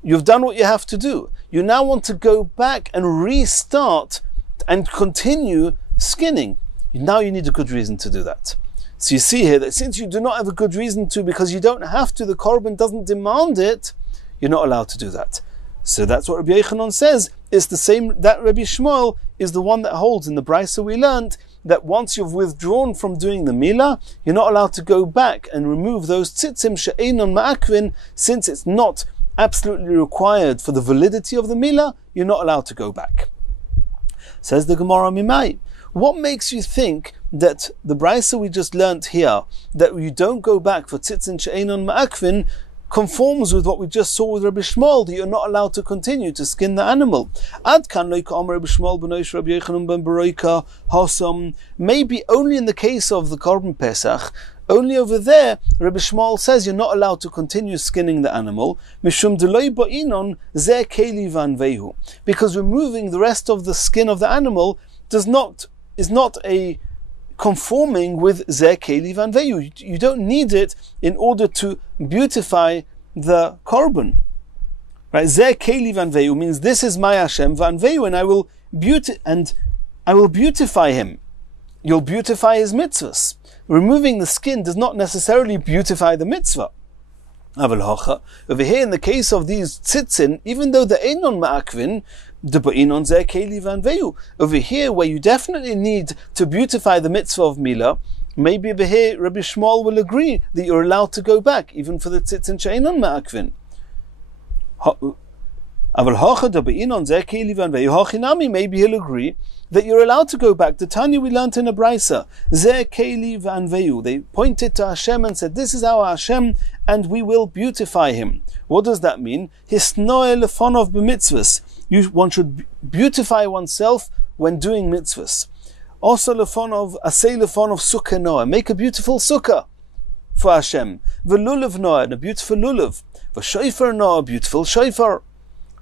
You've done what you have to do. You now want to go back and restart and continue skinning. Now you need a good reason to do that. So you see here that since you do not have a good reason to, because you don't have to, the korban doesn't demand it, you're not allowed to do that. So that's what Rabbi Yochanan says. It's the same, that Rabbi Yishmael is the one that holds in the brisa we learned that once you've withdrawn from doing the milah, you're not allowed to go back and remove those tzitzim she'einon ma'akvin, since it's not absolutely required for the validity of the milah, you're not allowed to go back. Says the Gemara Mimai. What makes you think that the brisa we just learnt here, that you don't go back for tzitzin she'einon ma'akvin, conforms with what we just saw with Rabbi Yishmael, that you're not allowed to continue to skin the animal? Maybe only in the case of the Korban Pesach, only over there, Rabbi Yishmael says you're not allowed to continue skinning the animal, because removing the rest of the skin of the animal is not a conforming with Zeh Keli Vanveyu. You don't need it in order to beautify the korban. Right? Zeh Keli Vanveyu means this is my Hashem Vanveyu, and I will beautify him. You'll beautify his mitzvahs. Removing the skin does not necessarily beautify the mitzvah. Over here, in the case of these tzitzin, even though the einon ma'akvin, over here, where you definitely need to beautify the mitzvah of milah, maybe over here Rabbi Yishmael will agree that you're allowed to go back, even for the tzitzin she'einon ma'akvin. Maybe he'll agree that you're allowed to go back. The Tanya we learnt in a brisa, they pointed to Hashem and said, this is our Hashem, and we will beautify him. What does that mean? One should beautify oneself when doing mitzvahs. Also asay lefonov sukkah noah, make a beautiful sukkah for Hashem. V'lulav noah, and a beautiful lulav. V'shofar noah, beautiful shofar.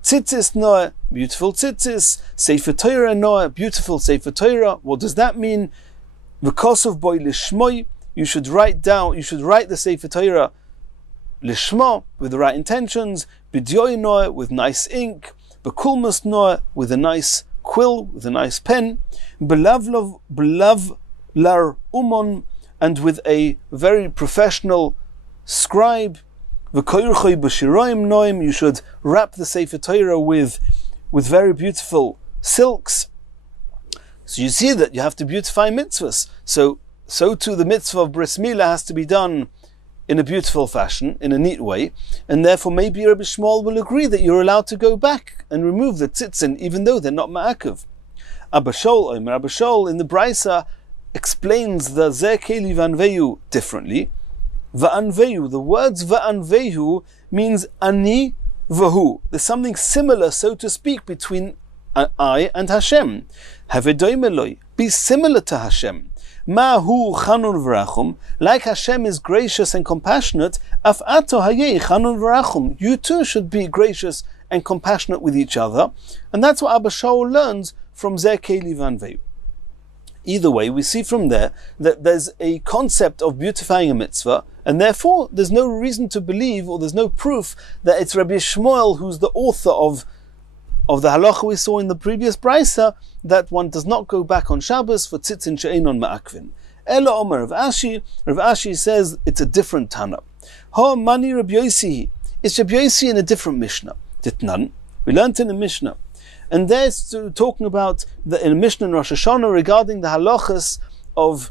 Tzitzis noah, beautiful tzitzis. Sefer Torah noah, beautiful sefer Torah. What does that mean? V'kosov boy lishmoy, you should write the sefer Torah lishma, with the right intentions. B'dyoy noah, with nice ink. B'kulmas noah, with a nice quill, with a nice pen. B'lav lar umon, and with a very professional scribe. V'koyrchoy b'shiroim noim, you should wrap the sefer Torah with very beautiful silks. So you see that you have to beautify mitzvahs. So too the mitzvah of bris milah has to be done in a beautiful fashion, in a neat way, and therefore maybe Rabbi Yishmael will agree that you're allowed to go back and remove the tzitzin, even though they're not ma'akev. Abba Shaul in the brisa explains the Zeh Keli Vanveyu differently. Va'anveyu, the words Va'anveyu means ani vahu. There's something similar, so to speak, between I and Hashem. Havedoimeloi, be similar to Hashem. Ma'hu chanun v'rachum, like Hashem is gracious and compassionate, af ato hayei chanun v'rachum. You too should be gracious and compassionate with each other. And that's what Abba Shaul learns from Zeh Keli Vanvei. Either way, we see from there that there's a concept of beautifying a mitzvah, and therefore there's no reason to believe, or there's no proof that it's Rabbi Shmuel who's the author of the halacha we saw in the previous brisa, that one does not go back on Shabbos for tzitzin she'enon ma'akvin. Ela Omer Rav Ashi says it's a different Tana. Ha mani Rabbi Yossi, it's Rabbi Yossi in a different Mishnah. Ditnan, we learned in the Mishnah. And there's talking about in a Mishnah in Rosh Hashanah regarding the halachas of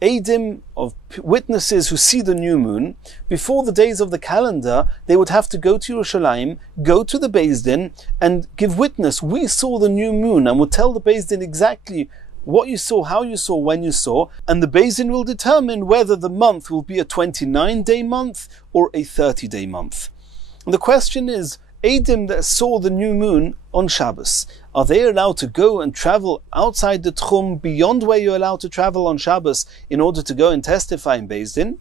Eidim, of witnesses who see the new moon. Before the days of the calendar, they would have to go to Yerushalayim, go to the Beis Din, and give witness. We saw the new moon, and would tell the Beis Din exactly what you saw, how you saw, when you saw, and the Beis Din will determine whether the month will be a 29-day month or a 30-day month. And the question is, Eidim that saw the new moon on Shabbos, are they allowed to go and travel outside the Tchum, beyond where you're allowed to travel on Shabbos, in order to go and testify in Beis Din?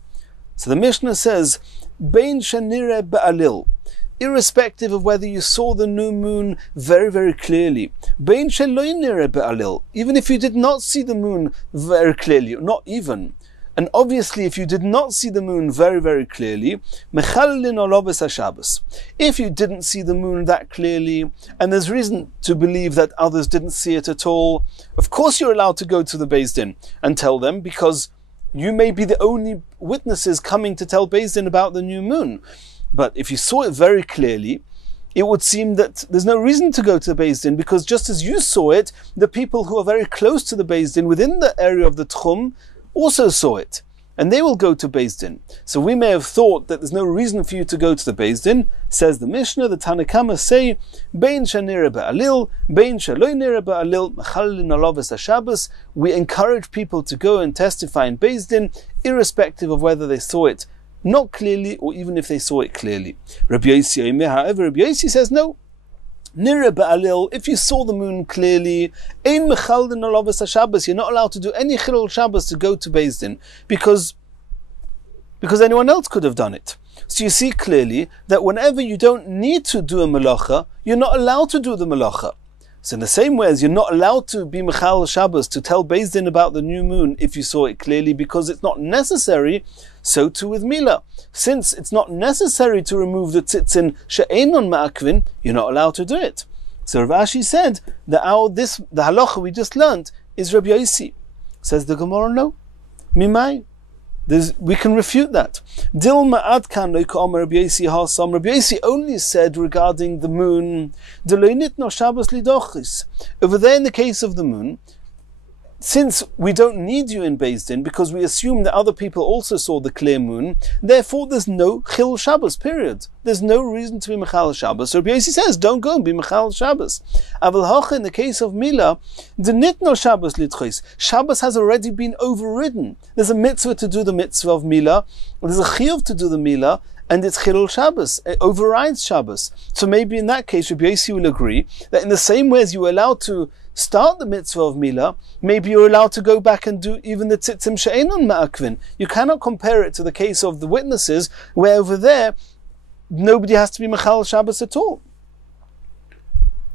So the Mishnah says, Bein shenire be'alil, irrespective of whether you saw the new moon very, very clearly. Bein sheloy nire be'alil, even if you did not see the moon very clearly, not even. And obviously, if you did not see the moon very, very clearly, if you didn't see the moon that clearly, and there's reason to believe that others didn't see it at all, of course you're allowed to go to the Beis Din and tell them, because you may be the only witnesses coming to tell Beis Din about the new moon. But if you saw it very clearly, it would seem that there's no reason to go to the Beis Din, because just as you saw it, the people who are very close to the Beis Din within the area of the Tchum also saw it, and they will go to Beis Din. So we may have thought that there's no reason for you to go to the Beis Din. Says the Mishnah, the Tanakama say, Bein shenire be'alil, bein sheloy nire be'alil, mechalin alav es haShabbos. We encourage people to go and testify in Beis Din, irrespective of whether they saw it not clearly or even if they saw it clearly. Rabbi Yossi, however, Rabbi Yossi says no. Nire be'alil, if you saw the moon clearly, ein mechalin alav es haShabbos, you're not allowed to do any chilul Shabbos to go to Beis Din, because anyone else could have done it. So you see clearly that whenever you don't need to do a melacha, you're not allowed to do the melacha. So in the same way as you're not allowed to be mechal Shabbos, to tell Beis Din about the new moon if you saw it clearly, because it's not necessary, so too with Mila. Since it's not necessary to remove the tzitzin she'enon ma'akvin, you're not allowed to do it. So Rav Ashi said that the halacha we just learned is Rabbi Yossi. Says the Gemara, no. Mimai. We can refute that. Dilma adkan lo'ika'omer Rabbi Yossi ha'asam. Rabbi Yossi only said regarding the moon, delo'init no Shabbos lidochis. Over there in the case of the moon, since we don't need you in Beis Din, because we assume that other people also saw the clear moon, therefore there's no chil Shabbos, period. There's no reason to be mechal Shabbos. So Rabbi Yossi says, don't go and be mechal Shabbos. Aval hocha, in the case of Mila, the nitno Shabbos litchis. Shabbos has already been overridden. There's a mitzvah to do the mitzvah of Mila, there's a chiyuv to do the Mila, and it's Chilul Shabbos. It overrides Shabbos. So maybe in that case, Rabbi Yossi will agree that in the same way as you were allowed to start the mitzvah of Mila, maybe you're allowed to go back and do even the tzitzim she'enon ma'akvin. You cannot compare it to the case of the witnesses, where over there, nobody has to be mechal Shabbos at all.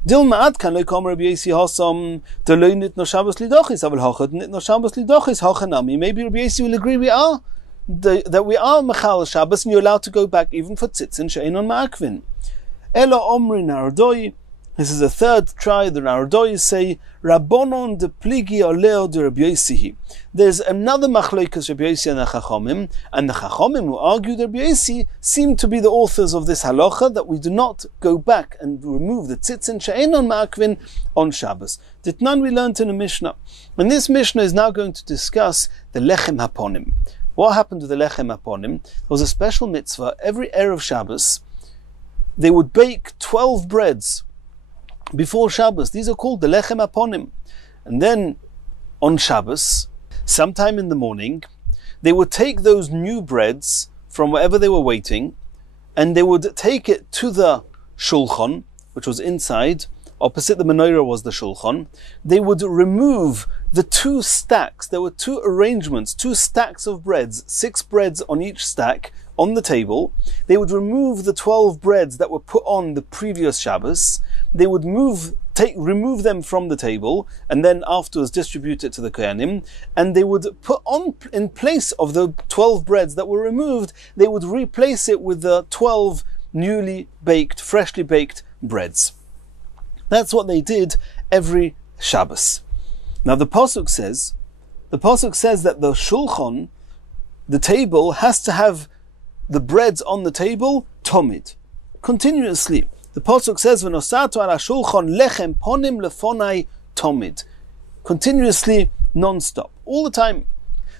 Dilma adkan lo'ika'omer Rabbi Yossi ha'asam deloy nitno Shabbos lidochis aval hachad nitno Shabbos lidochis hachanami. Maybe Rabbi Yossi will agree that we are mechal Shabbos, and you're allowed to go back even for tzitzin she'enon ma'akvin. Ela omri narodoi. This is a third try. The Narodoi say, Rabbonon de pligi oleo de Rabbi Yossi. There's another machloikas Rabbi Yossi and the Chachomim, and the Chachomim who argued Rabbi Yossi seem to be the authors of this halacha, that we do not go back and remove the tzitzin she'enon ma'akvin on Shabbos. Ditnan we learned in a Mishnah. And this Mishnah is now going to discuss the lechem haponim. What happened to the lechem haponim? There was a special mitzvah. Every Erev Shabbos, they would bake 12 breads before Shabbos. These are called the lechem haponim. And then on Shabbos, sometime in the morning, they would take those new breads from wherever they were waiting, and they would take it to the shulchan, which was inside. Opposite the menorah was the shulchan. They would remove the two stacks, there were two arrangements, two stacks of breads, 6 breads on each stack on the table. They would remove the 12 breads that were put on the previous Shabbos. They would remove them from the table, and then afterwards distribute it to the Kohanim, and they would put on, in place of the 12 breads that were removed, they would replace it with the 12 newly baked, freshly baked breads. That's what they did every Shabbos. Now the Pasuk says that the shulchan, the table, has to have the breads on the table, tomid, continuously. The Pasuk says, "V'nosatu ala shulchan lechem ponim lefonai tomid," continuously, non-stop, all the time.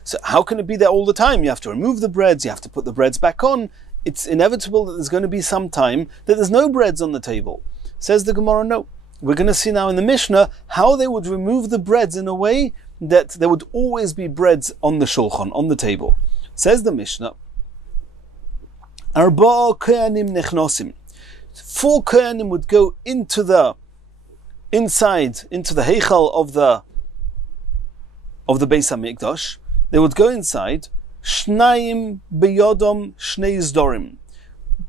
So how can it be there all the time? You have to remove the breads, you have to put the breads back on. It's inevitable that there's going to be some time that there's no breads on the table. Says the Gemara, no. We're going to see now in the Mishnah how they would remove the breads in a way that there would always be breads on the shulchan, on the table. Says the Mishnah, Arba kohanim nechnosim. 4 kohanim would go into the heichal of the Beis HaMikdash. They would go inside. Shnayim beyodom shnei zdorim.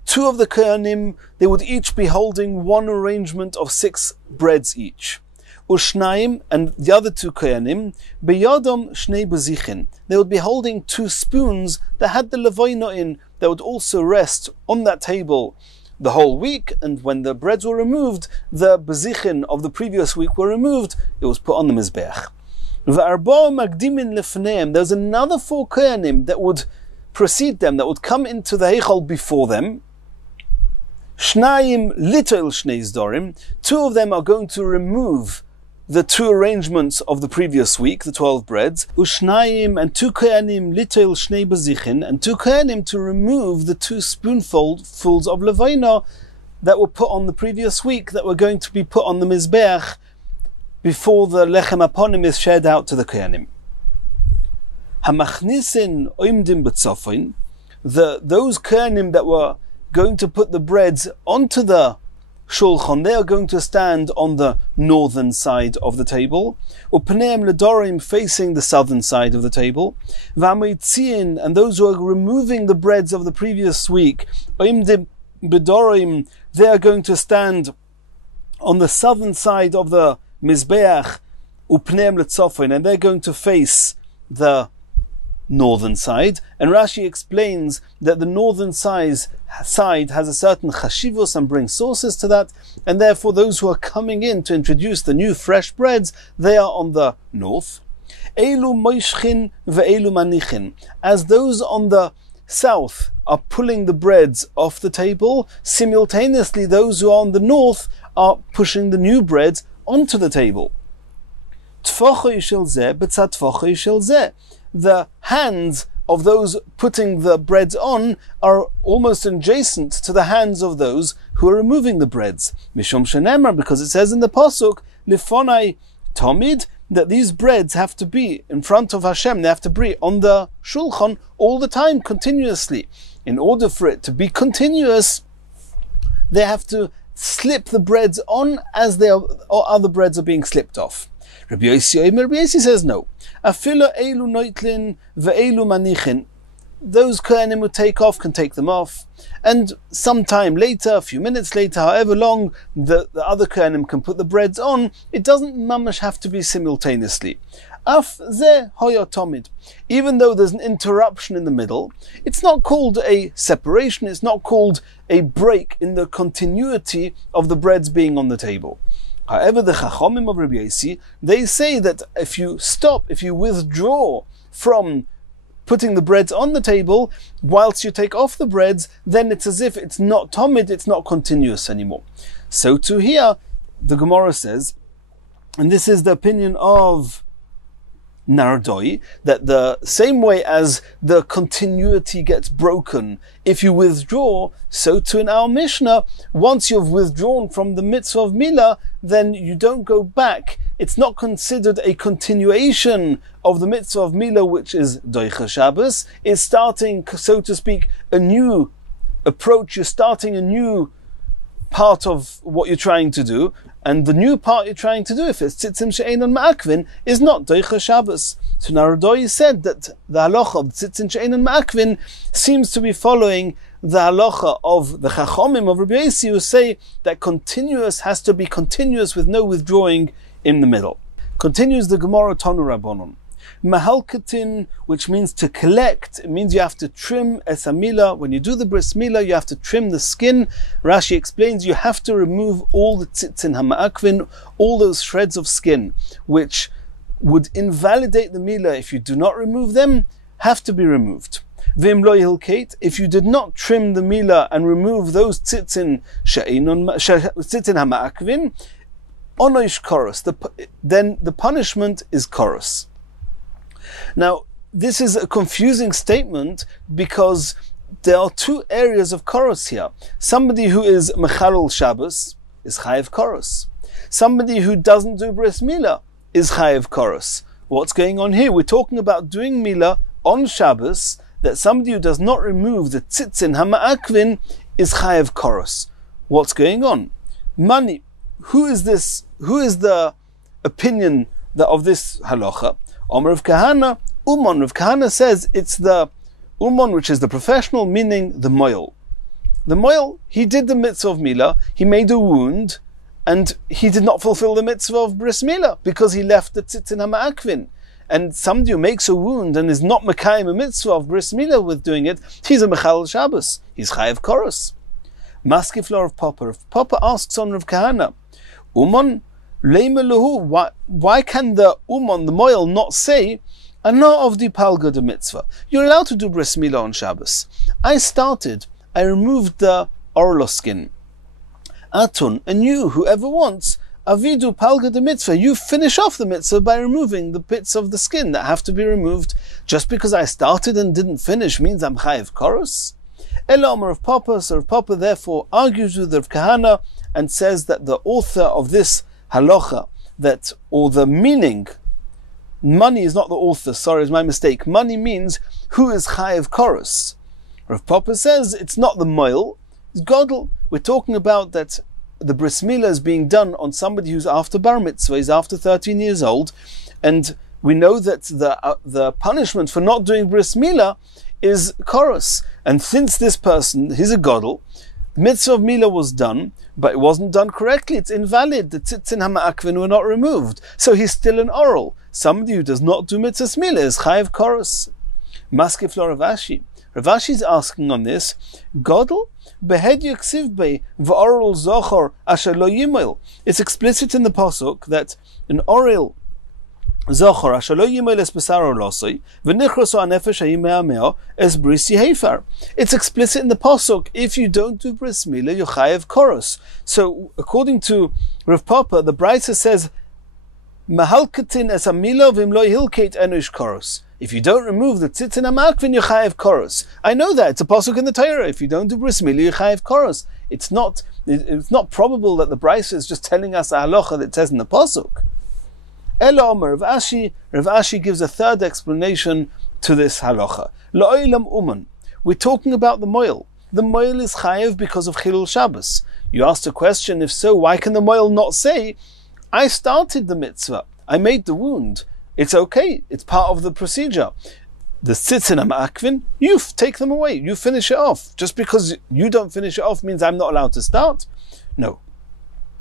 2 of the kohanim, they would each be holding 1 arrangement of 6 breads each. Ushnayim, and the other 2 kohanim, beyodom shnei bezichin. They would be holding 2 spoons that had the levoino in, that would also rest on that table the whole week, and when the breads were removed, the bezichin of the previous week were removed, it was put on the mizbeach. There's another 4 kohanim that would precede them, that would come into the heichal before them. Shnayim litol shnei zdorim. 2 of them are going to remove the 2 arrangements of the previous week, the 12 breads. Ushnayim, and 2 kohanim litol shnei bezichin, and 2 kohanim to remove the 2 spoonfuls of levaina that were put on the previous week, that were going to be put on the mizbeach before the lechem aponim is shared out to the kohanim. Hamachnisin oimdim betzofin. Those kohanim that were going to put the breads onto the shulchan, they are going to stand on the northern side of the table. Upneim ledorim, facing the southern side of the table. V'amoitziin, and those who are removing the breads of the previous week, oimdim bedorim, they are going to stand on the southern side of the mizbeach. Upneim letzofin, and they're going to face the northern side. And Rashi explains that the northern side has a certain chashivus and brings sources to that, and therefore those who are coming in to introduce the new fresh breads, they are on the north. Eilu moishchin ve'eilu manichin. As those on the south are pulling the breads off the table, simultaneously those who are on the north are pushing the new breads onto the table. Tfochoi shel zeh b'tzad tfochoi shel zeh. The hands of those putting the breads on are almost adjacent to the hands of those who are removing the breads. Mishum shenemar, because it says in the pasuk, lifonai tomid, that these breads have to be in front of Hashem, they have to be on the shulchan all the time, continuously. In order for it to be continuous, they have to slip the breads on as other breads are being slipped off. Rabbi Yossi says no. Afilo eilu noitlin ve'eilu manichin. Those kohanim who take off can take them off, and sometime later, a few minutes later, however long the other kohanim can put the breads on, it doesn't mamash have to be simultaneously. Af zeh hoya tomid. Even though there's an interruption in the middle, it's not called a separation, it's not called a break in the continuity of the breads being on the table. However, the Chachomim of Rabbi Yossi, they say that if you withdraw from putting the breads on the table, whilst you take off the breads, then it's as if it's not tomid, it's not continuous anymore. So too here, the Gemara says, and this is the opinion of Nardoi, that the same way as the continuity gets broken if you withdraw, so too in our Mishnah, once you've withdrawn from the mitzvah of Milah, then you don't go back. It's not considered a continuation of the mitzvah of Milah, which is Doicha Shabbos. It's starting, so to speak, a new approach. You're starting a new part of what you're trying to do, And the new part you're trying to do, if it's tzitzin she'enon ma'akvin, is not doicha Shabbos. So Narodoi said that the halacha of tzitzin she'enon ma'akvin seems to be following the halacha of the Chachomim of Rabbi Yossi, who say that continuous has to be continuous with no withdrawing in the middle. Continues the Gemara Tanu Rabbanon. Mahalkatin, which means to collect, it means you have to trim esamila. When you do the bris milah, you have to trim the skin. Rashi explains you have to remove all the tzitzin hama'akvin, all those shreds of skin, which would invalidate the milah if you do not remove them, have to be removed. V'im lo yilkeit, if you did not trim the milah and remove those tzitzin hama'akvin, onoish koros, then the punishment is koros. Now, this is a confusing statement because there are two areas of koros here. Somebody who is mechalel Shabbos is chayev koros. Somebody who doesn't do bris milah is chayev koros. What's going on here? We're talking about doing milah on Shabbos, that somebody who does not remove the tzitzin hama'akvin is chayev koros. What's going on? Mani, who is this? Who is the opinion of this halacha? Omer of Kahana, Umon. Rav Kahana says it's the Umon, which is the professional, meaning the moil. The moil, he did the mitzvah of milah, he made a wound, and he did not fulfill the mitzvah of bris milah because he left the tzitzin hama'akvin. And somebody who makes a wound and is not mekayim a mitzvah of bris milah with doing it, he's a mechalel Shabbos. He's chayev koros. Maskiflar of Papa. If Papa asks on Rav Kahana, Umon, why can the Umon, the moil, not say, Ana of the palga de mitzvah? You're allowed to do bris milah on Shabbos. I removed the orlos skin. Atun, and you, whoever wants, avidu palga de mitzvah, you finish off the mitzvah by removing the bits of the skin that have to be removed. Just because I started and didn't finish means I'm chayev koros? Ela Omer of Papa, so Rav Papa therefore argues with Rav Kahana and says that the author of this halacha, or the meaning, money is not the author, sorry, it's my mistake. Money means who is chayev koros. Rav Papa says it's not the moil, it's godel. We're talking about that the bris milah is being done on somebody who's after bar mitzvah, he's after 13 years old, and we know that the punishment for not doing bris milah is koros. And since this person, he's a godel, mitzvah of milah was done, but it wasn't done correctly, it's invalid. The tzitzin hama'akvin were not removed. So he's still an oral. Somebody who does not do mitzvah milah is chayev koros. Maskiflar Rav Ashi. Rav Ashi is asking on this, Godel, behed yiksiv bei v'oral zochor asher lo yimel. It's explicit in the pasuk that an oral zochor asher lo yimel es besaro losoi v'nichroso anefesh hayimea meo es bris yehefar. It's explicit in the pasuk. If you don't do bris milah, you're chayev koros. So according to Rav Papa, the Brisa says mahalkatin es amila v'im lo hilkeit enush koros. If you don't remove the tzitzin hama'akvin, you're chayev koros. I know that, it's a pasuk in the Torah. If you don't do bris milah, you're chayev koros. It's not probable that the Brisa is just telling us a halacha that it says in the pasuk. Ela Omer Rav Ashi gives a third explanation to this halacha. La'olam uman. We're talking about the moil. The moil is chayev because of chilul Shabbos. You asked a question, if so, why can the moil not say, I started the mitzvah, I made the wound, it's okay, it's part of the procedure. The tzitzin hama'akvin, you take them away, you finish it off. Just because you don't finish it off means I'm not allowed to start? No.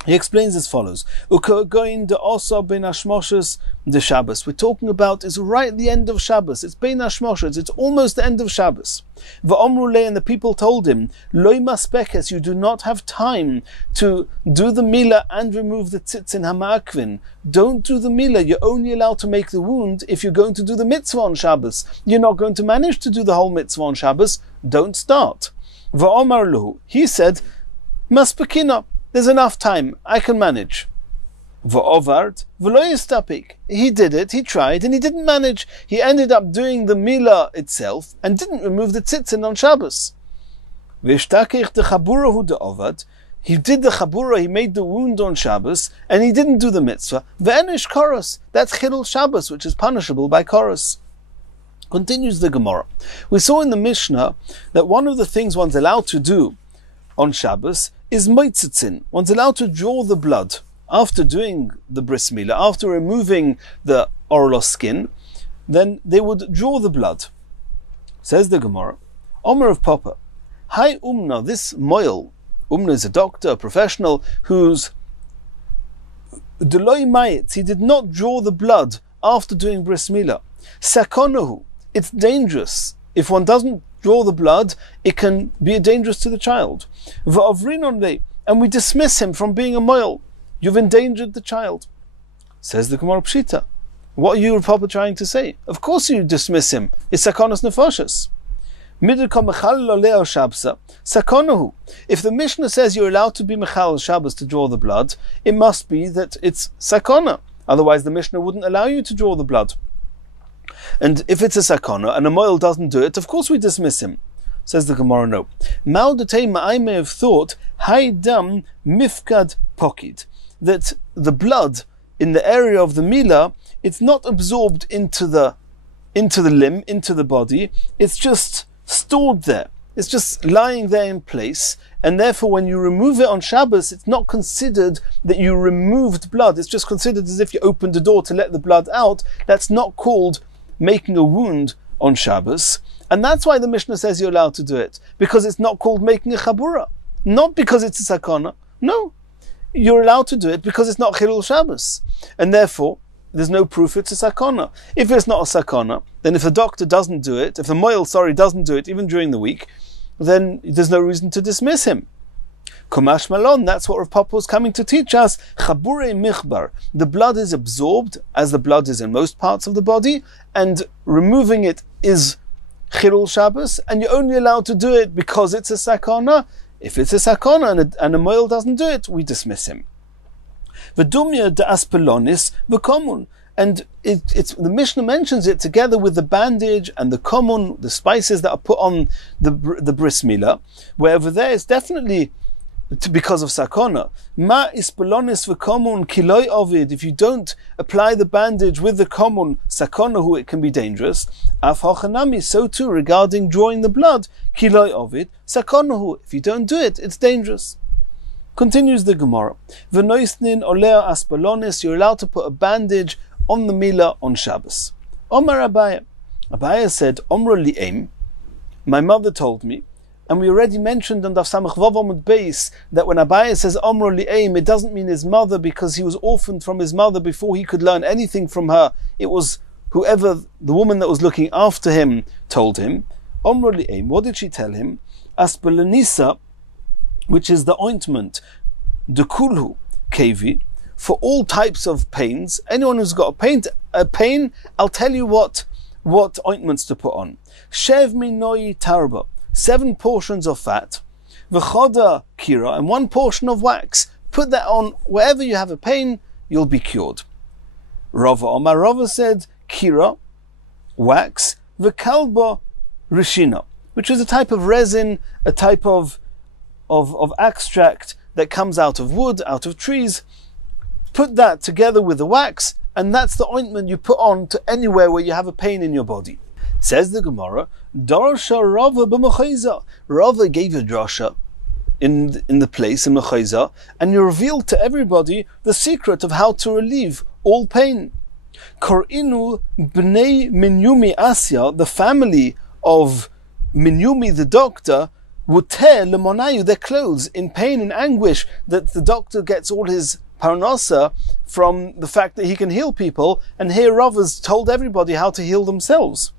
He explains as follows. Going the also bein hashmoshes the Shabbos. We're talking about is right at the end of Shabbos. It's bein hashmoshes. It's almost the end of Shabbos. V'omru le, and the people told him, Loi maspekes, you do not have time to do the milah and remove the tzitzin hama'akvin. Don't do the milah. You're only allowed to make the wound if you're going to do the mitzvah on Shabbos. You're not going to manage to do the whole mitzvah on Shabbos. Don't start. V'omar luhu, he said, maspekina. There's enough time, I can manage. V'ovart v'lo yistapik. He did it, he tried, and he didn't manage. He ended up doing the milah itself and didn't remove the tzitzin on Shabbos. V'ishtakich the chabura hu de'ovat. He did the chabura, he made the wound on Shabbos, and he didn't do the mitzvah. Ve'enish koros. That's chilul Shabbos, which is punishable by koros. Continues the Gemara. We saw in the Mishnah that one of the things one's allowed to do on Shabbos is moitzitzin. One's allowed to draw the blood. after doing the bris milah, after removing the orlos skin, then they would draw the blood. Says the Gemara, Omer of Papa, Hi Umna, this moil, Umna is a doctor, a professional, who's Deloi Mayit, he did not draw the blood after doing bris milah. Sakonahu, it's dangerous. If one doesn't draw the blood, it can be dangerous to the child. Va'avrinonle, and we dismiss him from being a moil. You've endangered the child. Says the Gemara Pshita. What are you, Papa, trying to say? Of course you dismiss him. It's sakonas nefashos. Sakonahu. If the Mishnah says you're allowed to be mechal Shabbos to draw the blood, it must be that it's sakona. Otherwise the Mishnah wouldn't allow you to draw the blood. And if it's a sakona and a moil doesn't do it, of course we dismiss him. Says the Gemara, no. Maudatema, I may have thought, haidam mifkad pokid, that the blood in the area of the milah, it's not absorbed into the limb, into the body, it's just stored there. It's just lying there in place, and therefore when you remove it on Shabbos, it's not considered that you removed blood. It's just considered as if you opened the door to let the blood out. That's not called making a wound on Shabbos, and that's why the Mishnah says you're allowed to do it, because it's not called making a chabura, not because it's a sakana. No, you're allowed to do it because it's not chilul Shabbos, and therefore there's no proof it's a sakana. If it's not a sakana, then if the doctor doesn't do it, if the moil, doesn't do it even during the week, then there's no reason to dismiss him. Kumash Malon, that's what Rav Papa was coming to teach us. Chabure michbar. The blood is absorbed, as the blood is in most parts of the body, and removing it is chilul Shabbos, and you're only allowed to do it because it's a sakana. If it's a sakana and a moil doesn't do it, we dismiss him. V'dumya de aspelonis v'komun, and it's the Mishnah mentions it together with the bandage and the komun, the spices that are put on the bris milah, where over there it's definitely because of sakona. Ma ispelonis v'komun kiloi ovid. If you don't apply the bandage with the komun sakona, who it can be dangerous. Af hochanami, so too regarding drawing the blood, kiloi ovid sakona, who if you don't do it, it's dangerous. Continues the Gemara. V'noisnin olea aspelonis, you're allowed to put a bandage on the milah on Shabbos. Omar Abaya. Abaya said, Omra li'em, my mother told me, and we already mentioned on Daf Samach Vav Amud Beis that when Abaya says Omra li'em, it doesn't mean his mother because he was orphaned from his mother before he could learn anything from her. It was whoever, the woman that was looking after him, told him. Omra li'em, what did she tell him? Aspelanisa, which is the ointment, dekulhu kevi, for all types of pains. Anyone who's got a pain, I'll tell you what ointments to put on. Shev minoi tarba, 7 portions of fat, v'choda kira, and 1 portion of wax. Put that on wherever you have a pain, you'll be cured. Rava Omar, Rava said kira, wax, v'kalba rishina, which is a type of resin, a type of extract that comes out of wood, out of trees. Put that together with the wax, and that's the ointment you put on to anywhere where you have a pain in your body. Says the Gemara, Darsha Rava b'mechayza. Rava gave a drasha in the place in mechayza, and you revealed to everybody the secret of how to relieve all pain. Kor'inu b'nei Minyumi Asya, the family of Minyumi the doctor, would tear lemonayu, their clothes, in pain and anguish that the doctor gets all his parnasa from the fact that he can heal people, and here Rava's told everybody how to heal themselves.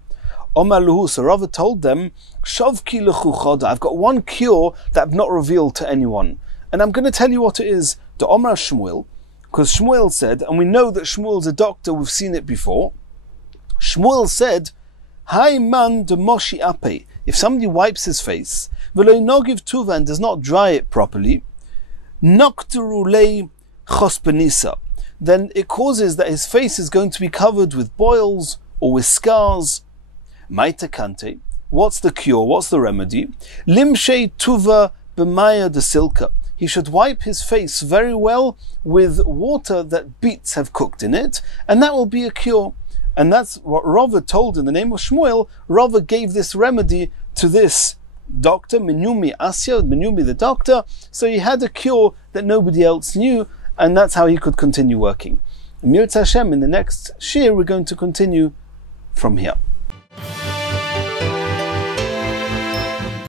Omar Luhu, so Rava told them, Shavki lechu choda, I've got 1 cure that I've not revealed to anyone, and I'm going to tell you what it is. The Omar Shmuel, because Shmuel said, and we know that Shmuel's a doctor, we've seen it before. Shmuel said, Hai man de moshi ape, if somebody wipes his face, v'lo nogiv tuva, and does not dry it properly, nokteru lei chospenisa, then it causes that his face is going to be covered with boils or with scars. Maita kante, what's the cure? What's the remedy? Limshei tuva b'maya de silka. He should wipe his face very well with water that beets have cooked in it, and that will be a cure. And that's what Rava told in the name of Shmuel. Rava gave this remedy to this doctor, Minyumi Asya, Minyumi the doctor, so he had a cure that nobody else knew, and that's how he could continue working. In Mirz Hashem, in the next shiur, we're going to continue from here.